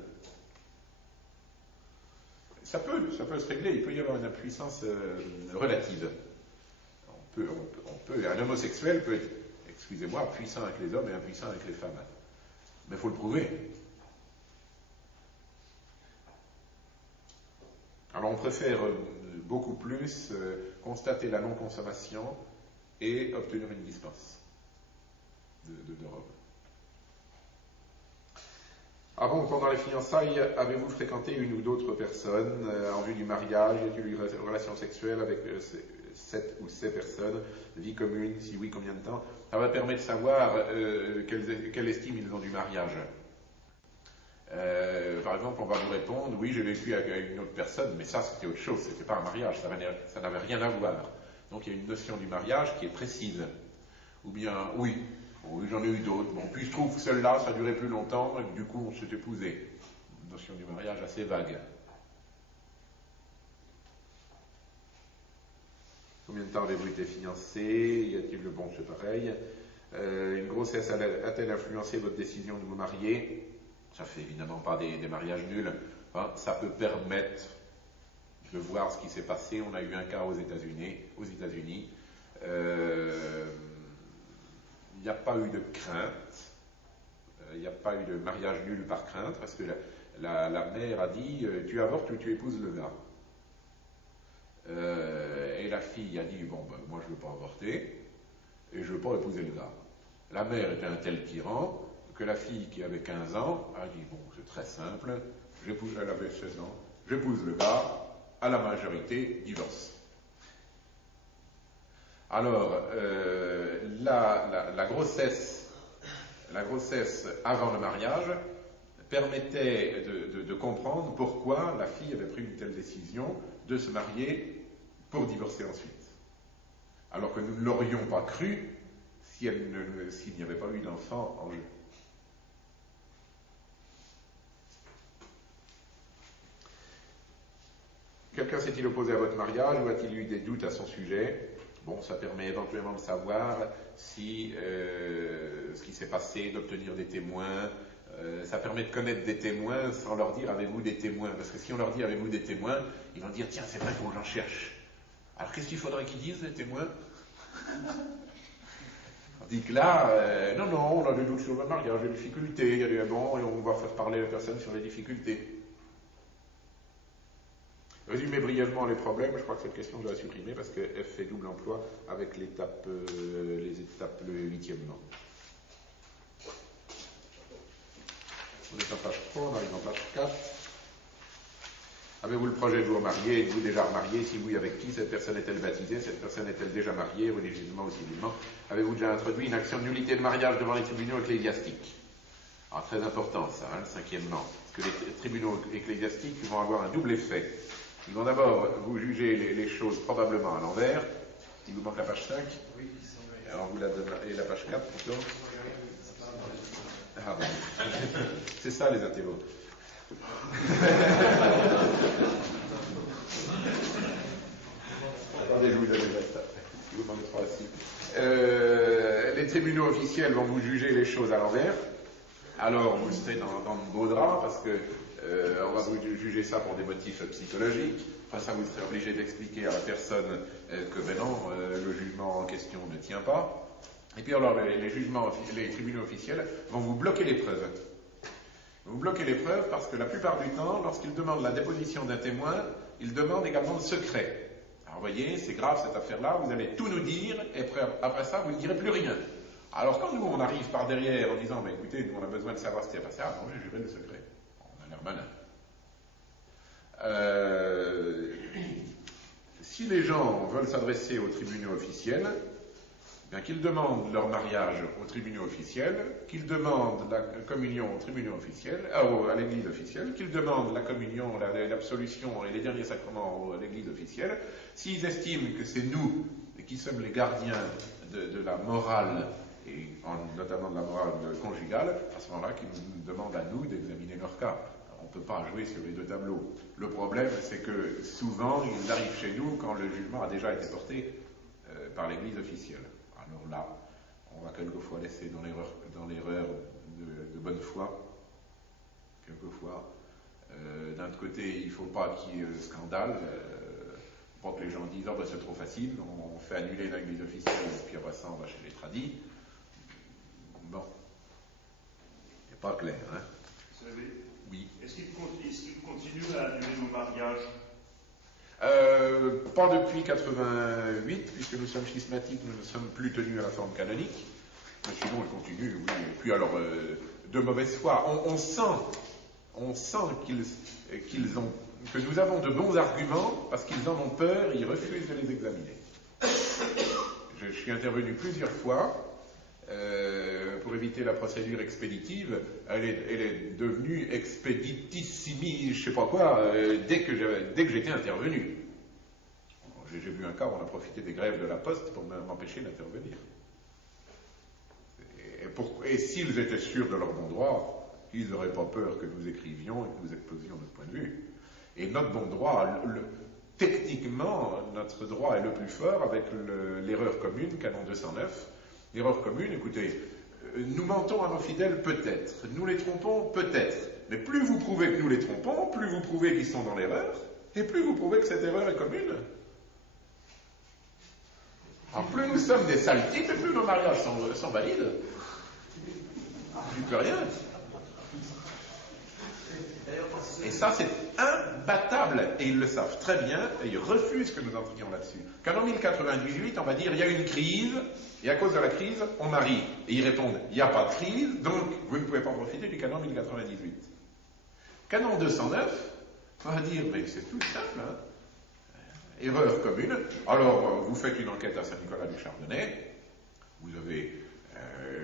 Ça peut se régler, il peut y avoir une impuissance relative. Un homosexuel peut être, excusez-moi, puissant avec les hommes et impuissant avec les femmes. Mais il faut le prouver. Alors on préfère beaucoup plus constater la non-consommation et obtenir une dispense de Rome. Avant ou pendant les fiançailles, avez-vous fréquenté une ou d'autres personnes en vue du mariage? Y a-t-il eu une relation sexuelle avec cette ou ces personnes? Vie commune? Si oui, combien de temps? Ça va permettre de savoir quelle estime ils ont du mariage. Par exemple, on va vous répondre, oui, j'ai vécu avec une autre personne, mais ça, c'était autre chose, c'était pas un mariage, ça n'avait rien à voir. Donc, il y a une notion du mariage qui est précise. Ou bien, oui, j'en ai eu d'autres. Bon, puis je trouve que celle-là, ça durait plus longtemps, et du coup, on s'est épousé. Une notion du mariage assez vague. Combien de temps avez-vous été fiancé? Y a-t-il le bon, c'est pareil. Une grossesse a-t-elle influencé votre décision de vous marier? Ça fait évidemment pas des mariages nuls. Hein. Ça peut permettre de voir ce qui s'est passé. On a eu un cas aux États-Unis. Il n'y a pas eu de crainte. Il n'y a pas eu de mariage nul par crainte, parce que la mère a dit tu avortes ou tu épouses le gars. Et la fille a dit moi je ne veux pas avorter et je ne veux pas épouser le gars. La mère était un tel tyran que la fille qui avait 15 ans a dit c'est très simple, elle avait 16 ans, j'épouse le gars, à la majorité, divorce. Alors, la grossesse avant le mariage permettait de comprendre pourquoi la fille avait pris une telle décision de se marier pour divorcer ensuite. Alors que nous ne l'aurions pas cru s'il n'y avait pas eu d'enfant en jeu. Quelqu'un s'est-il opposé à votre mariage ou a-t-il eu des doutes à son sujet? Bon, ça permet éventuellement de savoir si ce qui s'est passé, d'obtenir des témoins. Ça permet de connaître des témoins sans leur dire avez-vous des témoins? Parce que si on leur dit avez-vous des témoins, ils vont dire tiens, c'est vrai, il faut que j'en cherche. Alors qu'est-ce qu'il faudrait qu'ils disent, les témoins? On dit que là, non, on a des doutes sur le mariage, des difficultés, il y a des bon, et on va faire parler la personne sur les difficultés. Résumez brièvement les problèmes, je crois que cette question je dois la supprimer parce que F fait double emploi avec les étapes, le 8e nom. On est en page 3, on arrive en page 4. Avez-vous le projet de vous remarier? Êtes-vous déjà remarié? Si oui, avec qui? Cette personne est-elle baptisée? Cette personne est-elle déjà mariée, religieusement ou civilement? Avez-vous déjà introduit une action de nullité de mariage devant les tribunaux ecclésiastiques? Alors, très important ça, le 5e nom. Parce que les tribunaux ecclésiastiques vont avoir un double effet. Ils vont d'abord vous juger les choses probablement à l'envers. Il vous manque la page 5? Oui, Alors vous la donnez, et la page 4 plutôt? Ah bon. C'est ça les athéos. Attendez, je vous donne le reste. Il vous manque 3 aussi. Les tribunaux officiels vont vous juger les choses à l'envers. Alors vous serez dans de beaux draps parce que on va vous juger ça pour des motifs psychologiques. Enfin, ça, vous serez obligé d'expliquer à la personne que, ben non, le jugement en question ne tient pas. Et puis alors, les tribunaux officiels vont vous bloquer les preuves. Vous bloquez les preuves parce que la plupart du temps, lorsqu'ils demandent la déposition d'un témoin, ils demandent également le secret. Alors, vous voyez, c'est grave cette affaire-là, vous allez tout nous dire, et après ça, vous ne direz plus rien. Alors, quand nous, on arrive par derrière en disant, mais écoutez, nous, on a besoin de savoir ce qui est passé, ah non, j'ai juré le secret. On a l'air malin. Si les gens veulent s'adresser aux tribunaux officiels, bien qu'ils demandent leur mariage aux tribunaux officiels, qu'ils demandent la communion aux tribunaux officiels, à l'église officielle, qu'ils demandent la communion, l'absolution et les derniers sacrements à l'église officielle, s'ils estiment que c'est nous qui sommes les gardiens de la morale, et notamment de la morale conjugale, à ce moment-là, qu'ils nous demandent à nous d'examiner leur cas. On ne peut pas jouer sur les deux tableaux. Le problème, c'est que souvent, ils arrivent chez nous quand le jugement a déjà été porté par l'église officielle. Alors là, on va quelquefois laisser dans l'erreur de bonne foi. Quelquefois, d'un autre côté, il ne faut pas qu'il y ait scandale. Pas que les gens disent « oh ben c'est trop facile, on fait annuler l'église officielle et puis après ça, on va chez les tradis ». Bon, c'est pas clair, hein. Vous savez, oui. Est-ce qu'il continue à annuler nos mariages? Pas depuis 88, puisque nous sommes schismatiques, nous ne sommes plus tenus à la forme canonique. Mais sinon, il continue, oui. Et puis alors, de mauvaise foi, on sent que nous avons de bons arguments, parce qu'ils en ont peur, ils refusent de les examiner. Je suis intervenu plusieurs fois, pour éviter la procédure expéditive. Elle est devenue expéditissimi, je sais pas quoi, dès que j'étais intervenu. J'ai vu un cas où on a profité des grèves de la Poste pour m'empêcher d'intervenir. Et s'ils étaient sûrs de leur bon droit, ils n'auraient pas peur que nous écrivions et que nous exposions notre point de vue. Et notre bon droit, techniquement, notre droit est le plus fort avec l'erreur commune, canon 209. L'erreur commune, écoutez, nous mentons à nos fidèles peut-être, nous les trompons peut-être, mais plus vous prouvez que nous les trompons, plus vous prouvez qu'ils sont dans l'erreur, et plus vous prouvez que cette erreur est commune. Alors plus nous sommes des sales types, et plus nos mariages sont valides. Plus que rien. Et ça, c'est imbattable, et ils le savent très bien, et ils refusent que nous entrions là-dessus. Qu'en 1098, on va dire, il y a une crise, et à cause de la crise, on marie. Et ils répondent, il n'y a pas de crise, donc vous ne pouvez pas profiter du canon 1098. Canon 209, on va dire, mais c'est tout simple, hein. Erreur commune. Alors, vous faites une enquête à Saint-Nicolas du Chardonnay, vous avez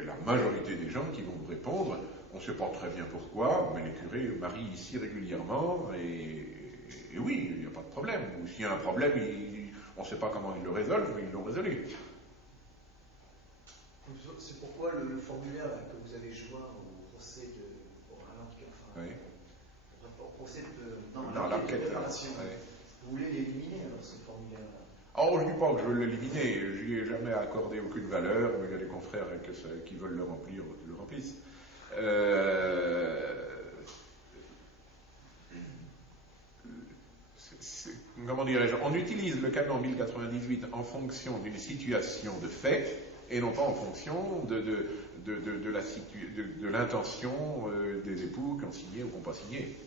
la majorité des gens qui vont vous répondre, on ne sait pas très bien pourquoi, mais les curés marient ici régulièrement, et oui, il n'y a pas de problème. Ou s'il y a un problème, On ne sait pas comment ils le résolvent, mais ils l'ont résolu. C'est pourquoi le formulaire là, que vous avez joint au procès de. À l'enquête. Oui. Au procès de. Dans l'enquête. Oui. Vous voulez l'éliminer alors, ce formulaire-là? Oh, je ne dis pas que je veux l'éliminer, je n'y ai jamais accordé aucune valeur, mais il y a des confrères qui veulent le remplir, qui le remplissent. Comment dirais-je, on utilise le canon 1098 en fonction d'une situation de fait, et non pas en fonction de l'intention des époux qui ont signé ou qui n'ont pas signé.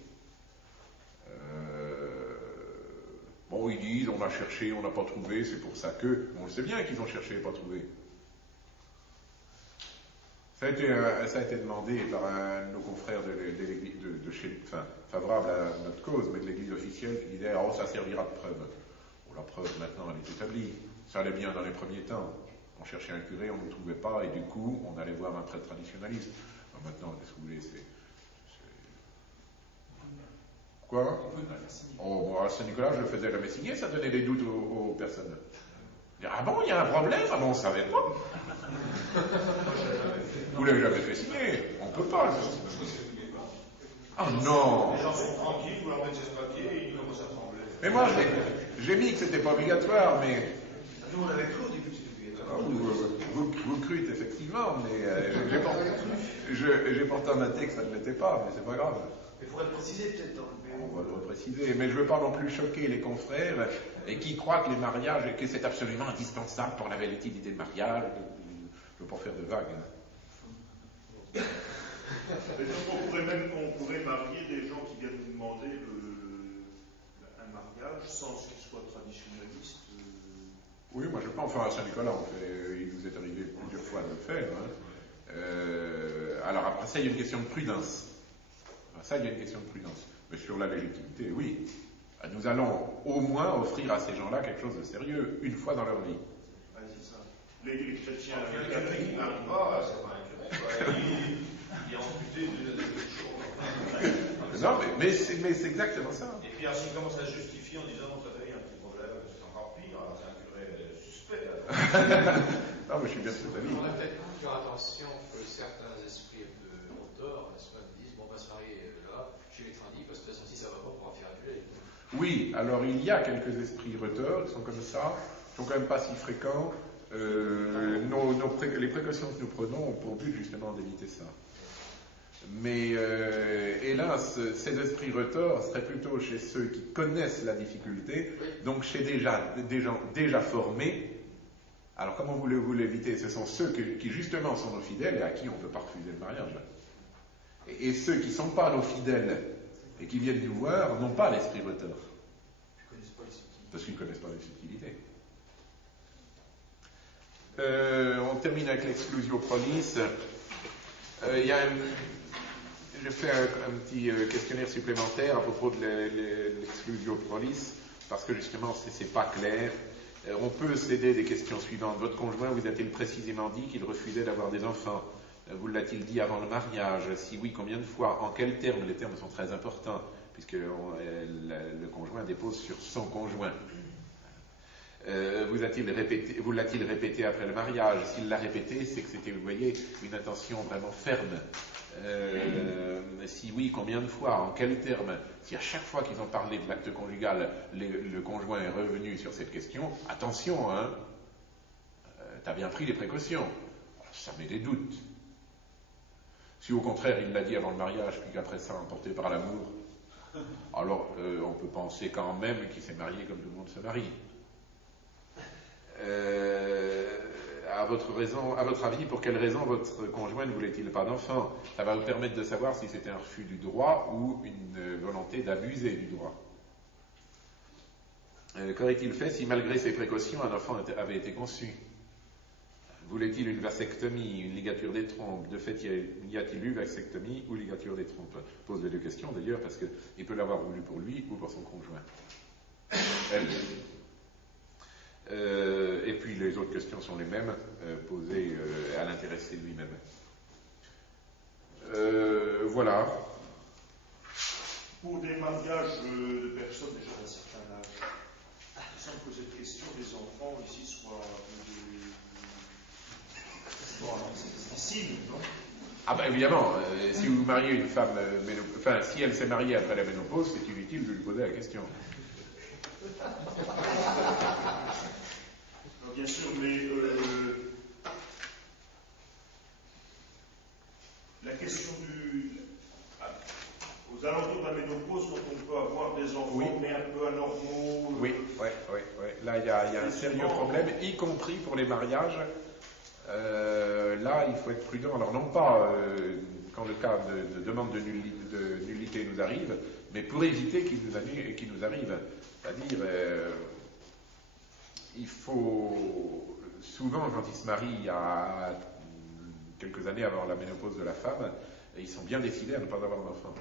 Bon, ils disent, on a cherché, on n'a pas trouvé, c'est pour ça que... On le sait bien qu'ils ont cherché et pas trouvé. Ça a été demandé par un de nos confrères de chez, enfin, favorable à notre cause, mais de l'église officielle, qui disait, oh, ça servira de preuve. Bon, la preuve, maintenant, elle est établie. Ça allait bien dans les premiers temps. On cherchait un curé, on ne le trouvait pas, et du coup, on allait voir un prêtre traditionnaliste. Alors maintenant, qu'est-ce que vous voulez, c'est... Quoi? Oh, bon, à Saint-Nicolas, je le faisais jamais signer, ça donnait des doutes aux personnes. Dire, ah bon, il y a un problème? Ah bon, on ne savait pas. Vous l'avez jamais fait signer? On ne peut pas. Ah non! Les gens sont tranquilles, vous leur mettez ce papier et ils commencent à trembler. Mais moi, j'ai mis que c'était pas obligatoire, mais... Nous, on avait cru au début que c'était obligatoire. Vous crûtes, effectivement, mais j'ai pourtant noté que ça ne l'était pas, mais c'est pas grave. Mais il faudrait le préciser peut-être. On va le repréciser, mais je ne veux pas non plus choquer les confrères et qui croient que les mariages, que c'est absolument indispensable pour la validité du mariage. Je ne veux pas faire de vagues. Et donc on pourrait marier des gens qui viennent nous demander un mariage sans qu'ils soient traditionnalistes. Oui, moi je pense, enfin à Saint-Nicolas, il nous est arrivé plusieurs fois de le faire. Alors après ça, il y a une question de prudence. Mais sur la légitimité, oui. Nous allons au moins offrir à ces gens-là quelque chose de sérieux, une fois dans leur vie. Ah, c'est ça. Les chrétiens. Le curé qui ne marie pas, c'est pas un curé. Il est amputé de quelque chose. Non, mais c'est exactement ça. Et puis, alors, s'il commence à se justifier en disant non, ça fait un petit problème, c'est encore pire, alors c'est un curé suspect. Non, mais je suis bien de cet avis. On a peut-être faire attention que certains esprits un peu auteurs, n'est-ce pas, disent bon, on va se marier là, chez les tradis, parce que de toute façon, si ça ne va pas, on pourra faire annuler. Oui, alors il y a quelques esprits reteurs qui sont comme ça, qui sont quand même pas si fréquents. Les précautions que nous prenons ont pour but justement d'éviter ça. Mais hélas, ces esprits retors seraient plutôt chez ceux qui connaissent la difficulté, donc chez des gens déjà formés. Alors comment voulez-vous l'éviter? Ce sont ceux qui justement sont nos fidèles et à qui on ne peut pas refuser le mariage. Et ceux qui ne sont pas nos fidèles et qui viennent nous voir n'ont pas l'esprit retors. Parce qu'ils ne connaissent pas les subtilités. On termine avec l'exclusio pronis. J'ai fait un petit questionnaire supplémentaire à propos de l'exclusio pronis, parce que justement, c'est pas clair. On peut céder des questions suivantes. Votre conjoint vous a-t-il précisément dit qu'il refusait d'avoir des enfants? Vous l'a-t-il dit avant le mariage? Si oui, combien de fois? En quels termes? Les termes sont très importants, puisque le conjoint dépose sur son conjoint. Vous l'a-t-il répété après le mariage? S'il l'a répété, c'est que c'était, vous voyez, une intention vraiment ferme. Si oui, combien de fois? En quels termes? Si à chaque fois qu'ils ont parlé de l'acte conjugal, le conjoint est revenu sur cette question, attention, hein, t'as bien pris les précautions. Ça met des doutes. Si au contraire il l'a dit avant le mariage, puis qu'après ça, emporté par l'amour, alors on peut penser quand même qu'il s'est marié comme tout le monde se marie. À votre avis, pour quelle raison votre conjoint ne voulait-il pas d'enfant? Ça va vous permettre de savoir si c'était un refus du droit ou une volonté d'abuser du droit. Qu'aurait-il fait si, malgré ses précautions, un enfant avait été conçu? Voulait-il une vasectomie, une ligature des trompes? De fait, y a-t-il eu vasectomie ou ligature des trompes? Je pose les deux questions d'ailleurs, parce qu'il peut l'avoir voulu pour lui ou pour son conjoint. Et puis les autres questions sont les mêmes, posées à l'intéressé lui-même. Voilà. Pour des mariages de personnes déjà d'un certain âge, qui semble que cette question des enfants ici soit difficile, non? Ah ben évidemment, si vous mariez une femme, enfin si elle s'est mariée après la ménopause, c'est inutile de lui poser la question. Non, bien sûr, mais la question aux alentours de la ménopause, quand on peut avoir des enfants, Oui. mais un peu anormaux. Oui. Là, il y a un sérieux problème, y compris pour les mariages. Là, il faut être prudent. Alors, non pas quand le cas de demande de nullité nous arrive, mais pour éviter qu'il nous arrive. C'est-à-dire, il faut souvent, quand ils se marient il y a quelques années avant la ménopause de la femme, ils sont bien décidés à ne pas avoir d'enfant.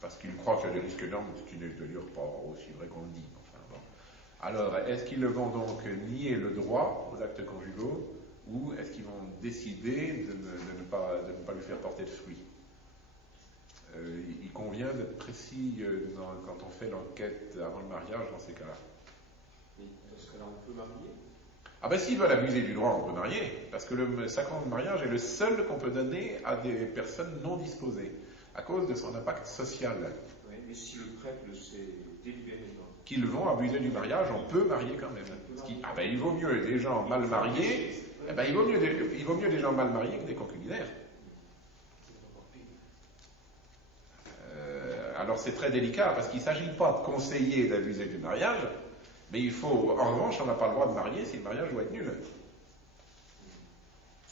Parce qu'ils croient qu'il y a des risques énormes, ce qui n'est d'ailleurs pas aussi vrai qu'on le dit. Enfin, bon. Alors, est-ce qu'ils vont donc nier le droit aux actes conjugaux, ou est-ce qu'ils vont décider de ne pas lui faire porter de fruits? Il convient d'être précis quand on fait l'enquête avant le mariage dans ces cas-là. Mais dans ce cas-là, on peut marier? Ah ben s'ils veulent abuser du droit, on peut marier, parce que le sacrement de mariage est le seul qu'on peut donner à des personnes non disposées, à cause de son impact social. Oui, mais si le prêtre le sait délibérément. Qu'ils vont abuser du mariage, on peut marier quand même. Ah ben il vaut mieux des gens mal mariés, il vaut mieux des gens mal mariés que des concubinaires. Alors c'est très délicat, parce qu'il ne s'agit pas de conseiller d'abuser du mariage, mais il faut, en revanche, on n'a pas le droit de marier si le mariage doit être nul.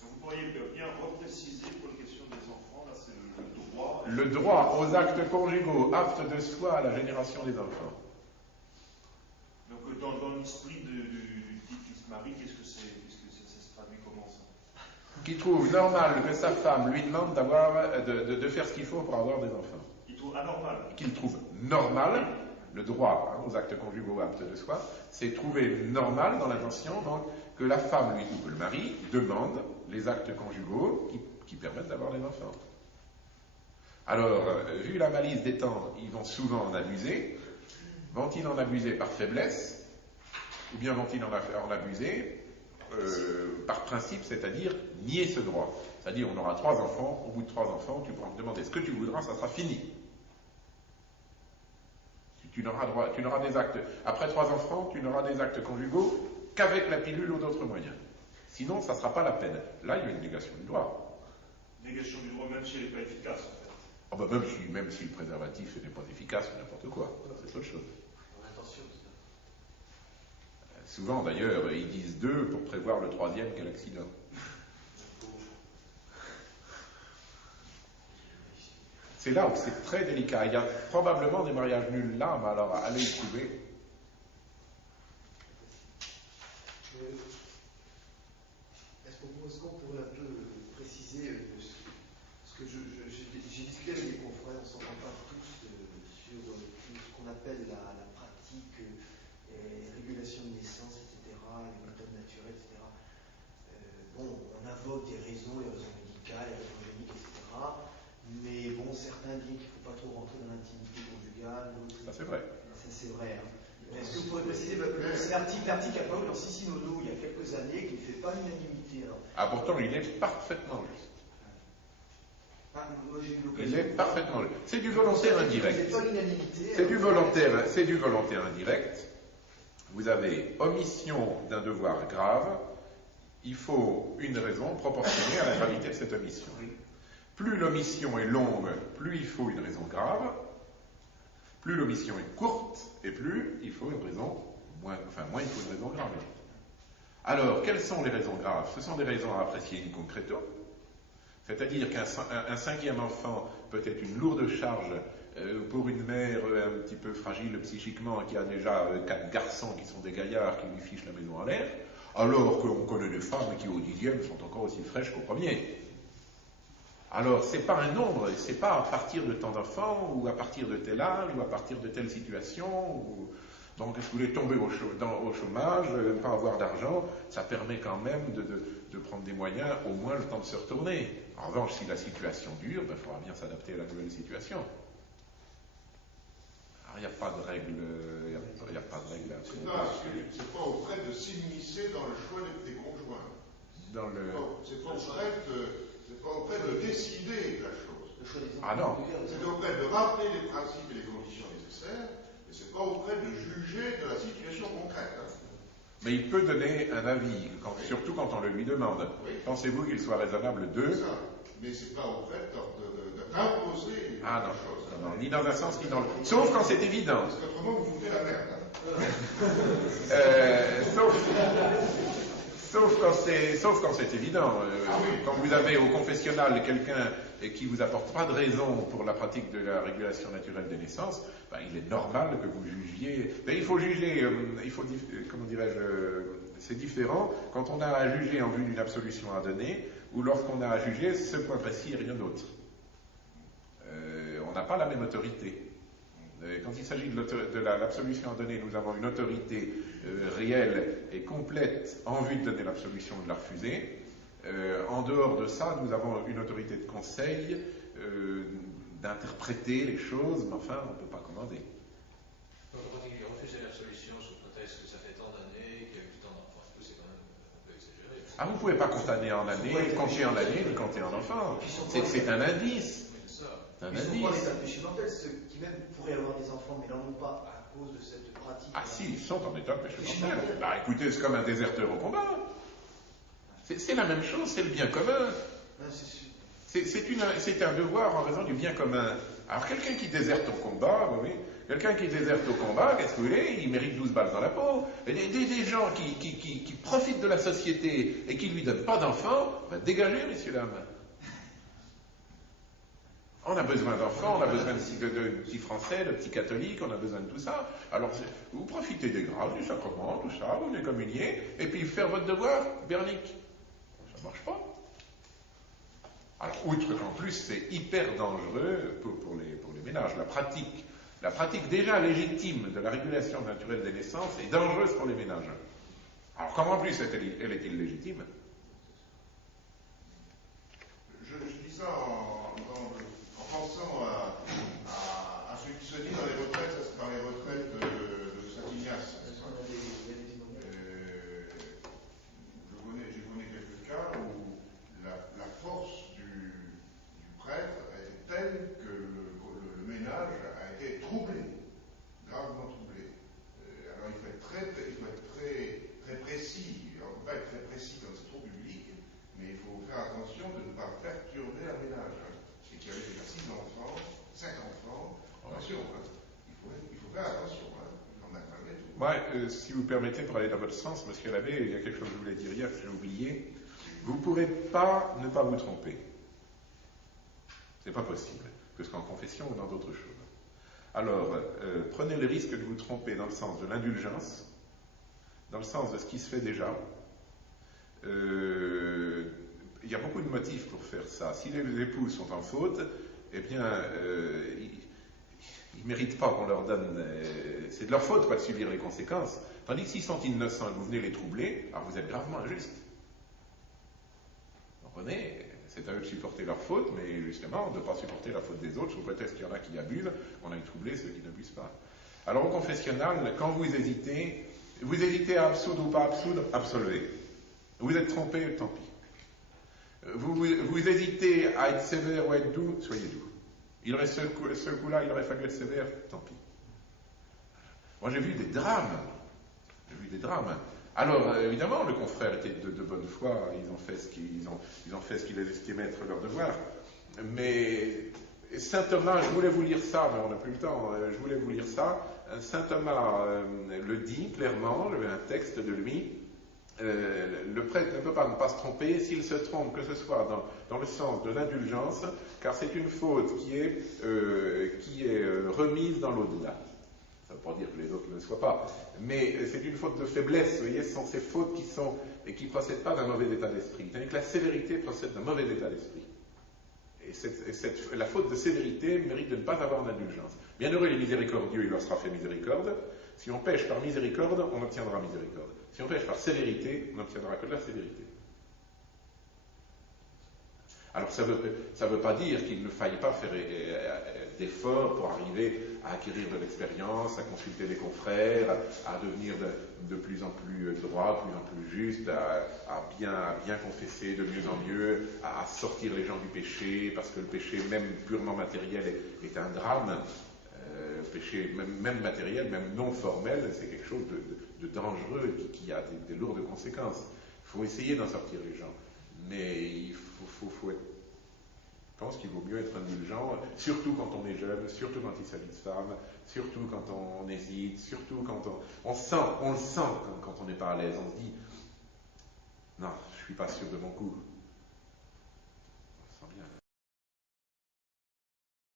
Vous pourriez bien repréciser pour la question des enfants, là c'est le droit. Le droit aux actes conjugaux aptes de soi à la génération des enfants. Donc dans l'esprit du type qui se marie, qu'est-ce que ça se traduit comment ça? Qui trouve normal que sa femme lui demande de faire ce qu'il faut pour avoir des enfants. Il trouve anormal. Qu'il trouve normal, le droit aux actes conjugaux aptes de soi, c'est trouver normal dans l'intention donc, que la femme ou que le mari demande les actes conjugaux qui permettent d'avoir des enfants. Alors, vu la malice des temps, ils vont souvent en abuser. Vont-ils en abuser par faiblesse, ou bien vont-ils en abuser par principe, c'est-à-dire nier ce droit? C'est-à-dire, on aura 3 enfants, au bout de 3 enfants, tu pourras me demander ce que tu voudras, ça sera fini. Tu n'auras des actes, après 3 enfants, tu n'auras des actes conjugaux qu'avec la pilule ou d'autres moyens. Sinon, ça ne sera pas la peine. Là, il y a une négation du droit. Négation du droit, même si elle n'est pas efficace, en fait. Oh ben même si le préservatif n'est pas efficace, ou n'importe quoi, c'est autre chose. Attention, Souvent, d'ailleurs, ils disent 2 pour prévoir le 3e quel accident. C'est là où c'est très délicat. Il y a probablement des mariages nuls là, mais alors allez y trouver. Est-ce qu'on pourrait un peu préciser ce que j'ai discuté avec des confrères, on ne s'entend pas tous sur tout ce qu'on appelle la pratique, régulation de naissance, etc., les méthodes naturelles, etc. Bon, on invoque des raisons, les raisons médicales, les raisons géniques, etc. Mais bon, certains disent qu'il ne faut pas trop rentrer dans l'intimité conjugale. Ça, c'est vrai. Ça, c'est vrai. Hein. Est-ce que vous pourrez préciser, c'est l'article apparu dans Sissi-Nono il y a quelques années qui ne fait pas l'unanimité. Ah, pourtant, il est parfaitement juste. Ah, moi, j'ai eu l'occasion. Il est parfaitement juste. C'est du volontaire indirect. C'est pas l'unanimité. C'est du volontaire indirect. Vous avez omission d'un devoir grave. Il faut une raison proportionnée à la gravité de cette omission. Plus l'omission est longue, plus il faut une raison grave. Plus l'omission est courte, et plus il faut une raison, moins il faut une raison grave. Alors, quelles sont les raisons graves? Ce sont des raisons à apprécier in concreto, c'est-à-dire qu'un 5e enfant peut être une lourde charge pour une mère un petit peu fragile psychiquement, qui a déjà 4 garçons qui sont des gaillards qui lui fichent la maison en l'air, alors qu'on connaît des femmes qui au 10e sont encore aussi fraîches qu'au 1er. Alors, c'est pas un nombre, c'est pas à partir de tant d'enfants, ou à partir de tel âge, ou à partir de telle situation. Donc, si vous voulez tomber au chômage, ne pas avoir d'argent, ça permet quand même de prendre des moyens, au moins le temps de se retourner. En revanche, si la situation dure, il faudra bien s'adapter à la nouvelle situation. il n'y a pas de règle, il n'y a pas de règle. C'est pas au prêtre de s'immiscer dans le choix des conjoints. C'est pas au prêtre de décider de la chose. Ah non. C'est au prêtre de rappeler les principes et les conditions nécessaires, mais c'est pas au prêtre de juger de la situation concrète. Mais il peut donner un avis, surtout quand on le lui demande. Oui. Pensez-vous qu'il soit raisonnable de... C'est ça. Mais c'est pas au prêtre d'imposer la chose. Non, ni dans un sens, ni dans l'autre. Sauf quand c'est évident. Parce qu'autrement, vous foutez la merde. Sauf quand c'est évident. Quand vous avez au confessionnal quelqu'un qui vous apporte pas de raison pour la pratique de la régulation naturelle des naissances, il est normal que vous jugiez. Il faut juger, comment dirais-je, c'est différent quand on a à juger en vue d'une absolution à donner ou lorsqu'on a à juger ce point précis et rien d'autre. On n'a pas la même autorité. Quand il s'agit de l'absolution à donner, nous avons une autorité réelle et complète en vue de donner l'absolution ou de la refuser. En dehors de ça, nous avons une autorité de conseil, d'interpréter les choses, mais enfin, on ne peut pas commander. Donc, en pratique, refuser l'absolution sous prétexte que ça fait tant d'années, qu'il y a eu tant d'enfants, c'est quand même un peu exagéré. Ah, vous ne pouvez pas compter en année, compter en année, ni compter en enfants. C'est un indice. Ils sont pas les péchés ceux qui même pourraient avoir des enfants, mais n'en ont pas à cause de cette pratique. Ah si, ils sont en état de péché mortel. Écoutez, c'est comme un déserteur au combat. C'est la même chose, c'est le bien commun. C'est un devoir en raison du bien commun. Alors quelqu'un qui déserte au combat, qu'est-ce que vous voulez? Il mérite 12 balles dans la peau. Et des gens qui profitent de la société et qui ne lui donnent pas d'enfants, dégagez, messieurs, dames. On a besoin d'enfants, on a besoin de petits français, de petits catholiques, on a besoin de tout ça. Alors, vous profitez des grâces, du sacrement, tout ça, vous les communiez, et puis faire votre devoir, Bernique. Ça ne marche pas. Alors, outre qu'en plus, c'est hyper dangereux pour les ménages. La pratique déjà légitime de la régulation naturelle des naissances est dangereuse pour les ménages. Alors, comment en plus elle est illégitime? Je dis ça en pensant à ce qui se dit dans les retraites de Saint-Ignace. Je connais quelques cas où la force du prêtre a été telle que le ménage a été troublé, gravement troublé. Alors il faut être très précis. On ne peut pas être très précis quand c'est trop public, mais il faut faire attention de ne pas perturber un ménage. Et qu'il y avait déjà 6 enfants, 5 enfants, attention, il faut faire attention, quand même, malgré tout. Moi, si vous permettez, pour aller dans votre sens, monsieur l'abbé, il y a quelque chose que je voulais dire hier que j'ai oublié. Vous ne pourrez pas ne pas vous tromper. C'est pas possible, que ce qu'en confession ou dans d'autres choses. Alors, prenez le risque de vous tromper dans le sens de l'indulgence, dans le sens de ce qui se fait déjà. Il y a beaucoup de motifs pour faire ça. Si les époux sont en faute, eh bien, ils ne méritent pas qu'on leur donne... c'est de leur faute, de subir les conséquences. Tandis que s'ils sont innocents et que vous venez les troubler, alors vous êtes gravement injuste. Vous comprenez? C'est à eux de supporter leur faute, mais justement, de ne pas supporter la faute des autres, sous prétexte qu'il y en a qui abusent, on a troublé ceux qui n'abusent pas. Alors au confessionnal, quand vous hésitez à absoudre ou pas absoudre, absolvez. Vous êtes trompé, tant pis. Vous hésitez à être sévère ou à être doux, soyez doux. Il aurait ce coup-là, il aurait fallu être sévère, tant pis. Moi j'ai vu des drames. Alors évidemment, le confrère était de bonne foi, ils ont fait ce qu'ils estimaient être leur devoir. Mais saint Thomas, je voulais vous lire ça, mais on n'a plus le temps, je voulais vous lire ça. Saint Thomas le dit clairement, j'avais un texte de lui. Le prêtre ne peut pas ne pas se tromper s'il se trompe, que ce soit dans le sens de l'indulgence, car c'est une faute qui est remise dans l'au-delà. Ça ne veut pas dire que les autres ne le soient pas, mais c'est une faute de faiblesse. Vous voyez, ce sont ces fautes qui ne procèdent pas d'un mauvais état d'esprit. Tandis que la sévérité procède d'un mauvais état d'esprit. Et la faute de sévérité mérite de ne pas avoir d'indulgence. Bienheureux les miséricordieux, il leur sera fait miséricorde. Si on pêche par miséricorde, on obtiendra miséricorde. Si on pêche par sévérité, on n'obtiendra que de la sévérité. Alors ça veut pas dire qu'il ne faille pas faire d'efforts pour arriver à acquérir de l'expérience, à consulter des confrères, à devenir de plus en plus droit, de plus en plus juste, à bien confesser de mieux en mieux, à sortir les gens du péché, parce que le péché, même purement matériel, est un drame. Le péché, même matériel, même non formel, c'est quelque chose de dangereux qui a des lourdes conséquences. Il faut essayer d'en sortir les gens. Mais il faut être... Je pense qu'il vaut mieux être indulgent, surtout quand on est jeune, surtout quand il s'agit de femmes, surtout quand on hésite, surtout quand on le sent quand on n'est pas à l'aise. On se dit, non, je ne suis pas sûr de mon coup.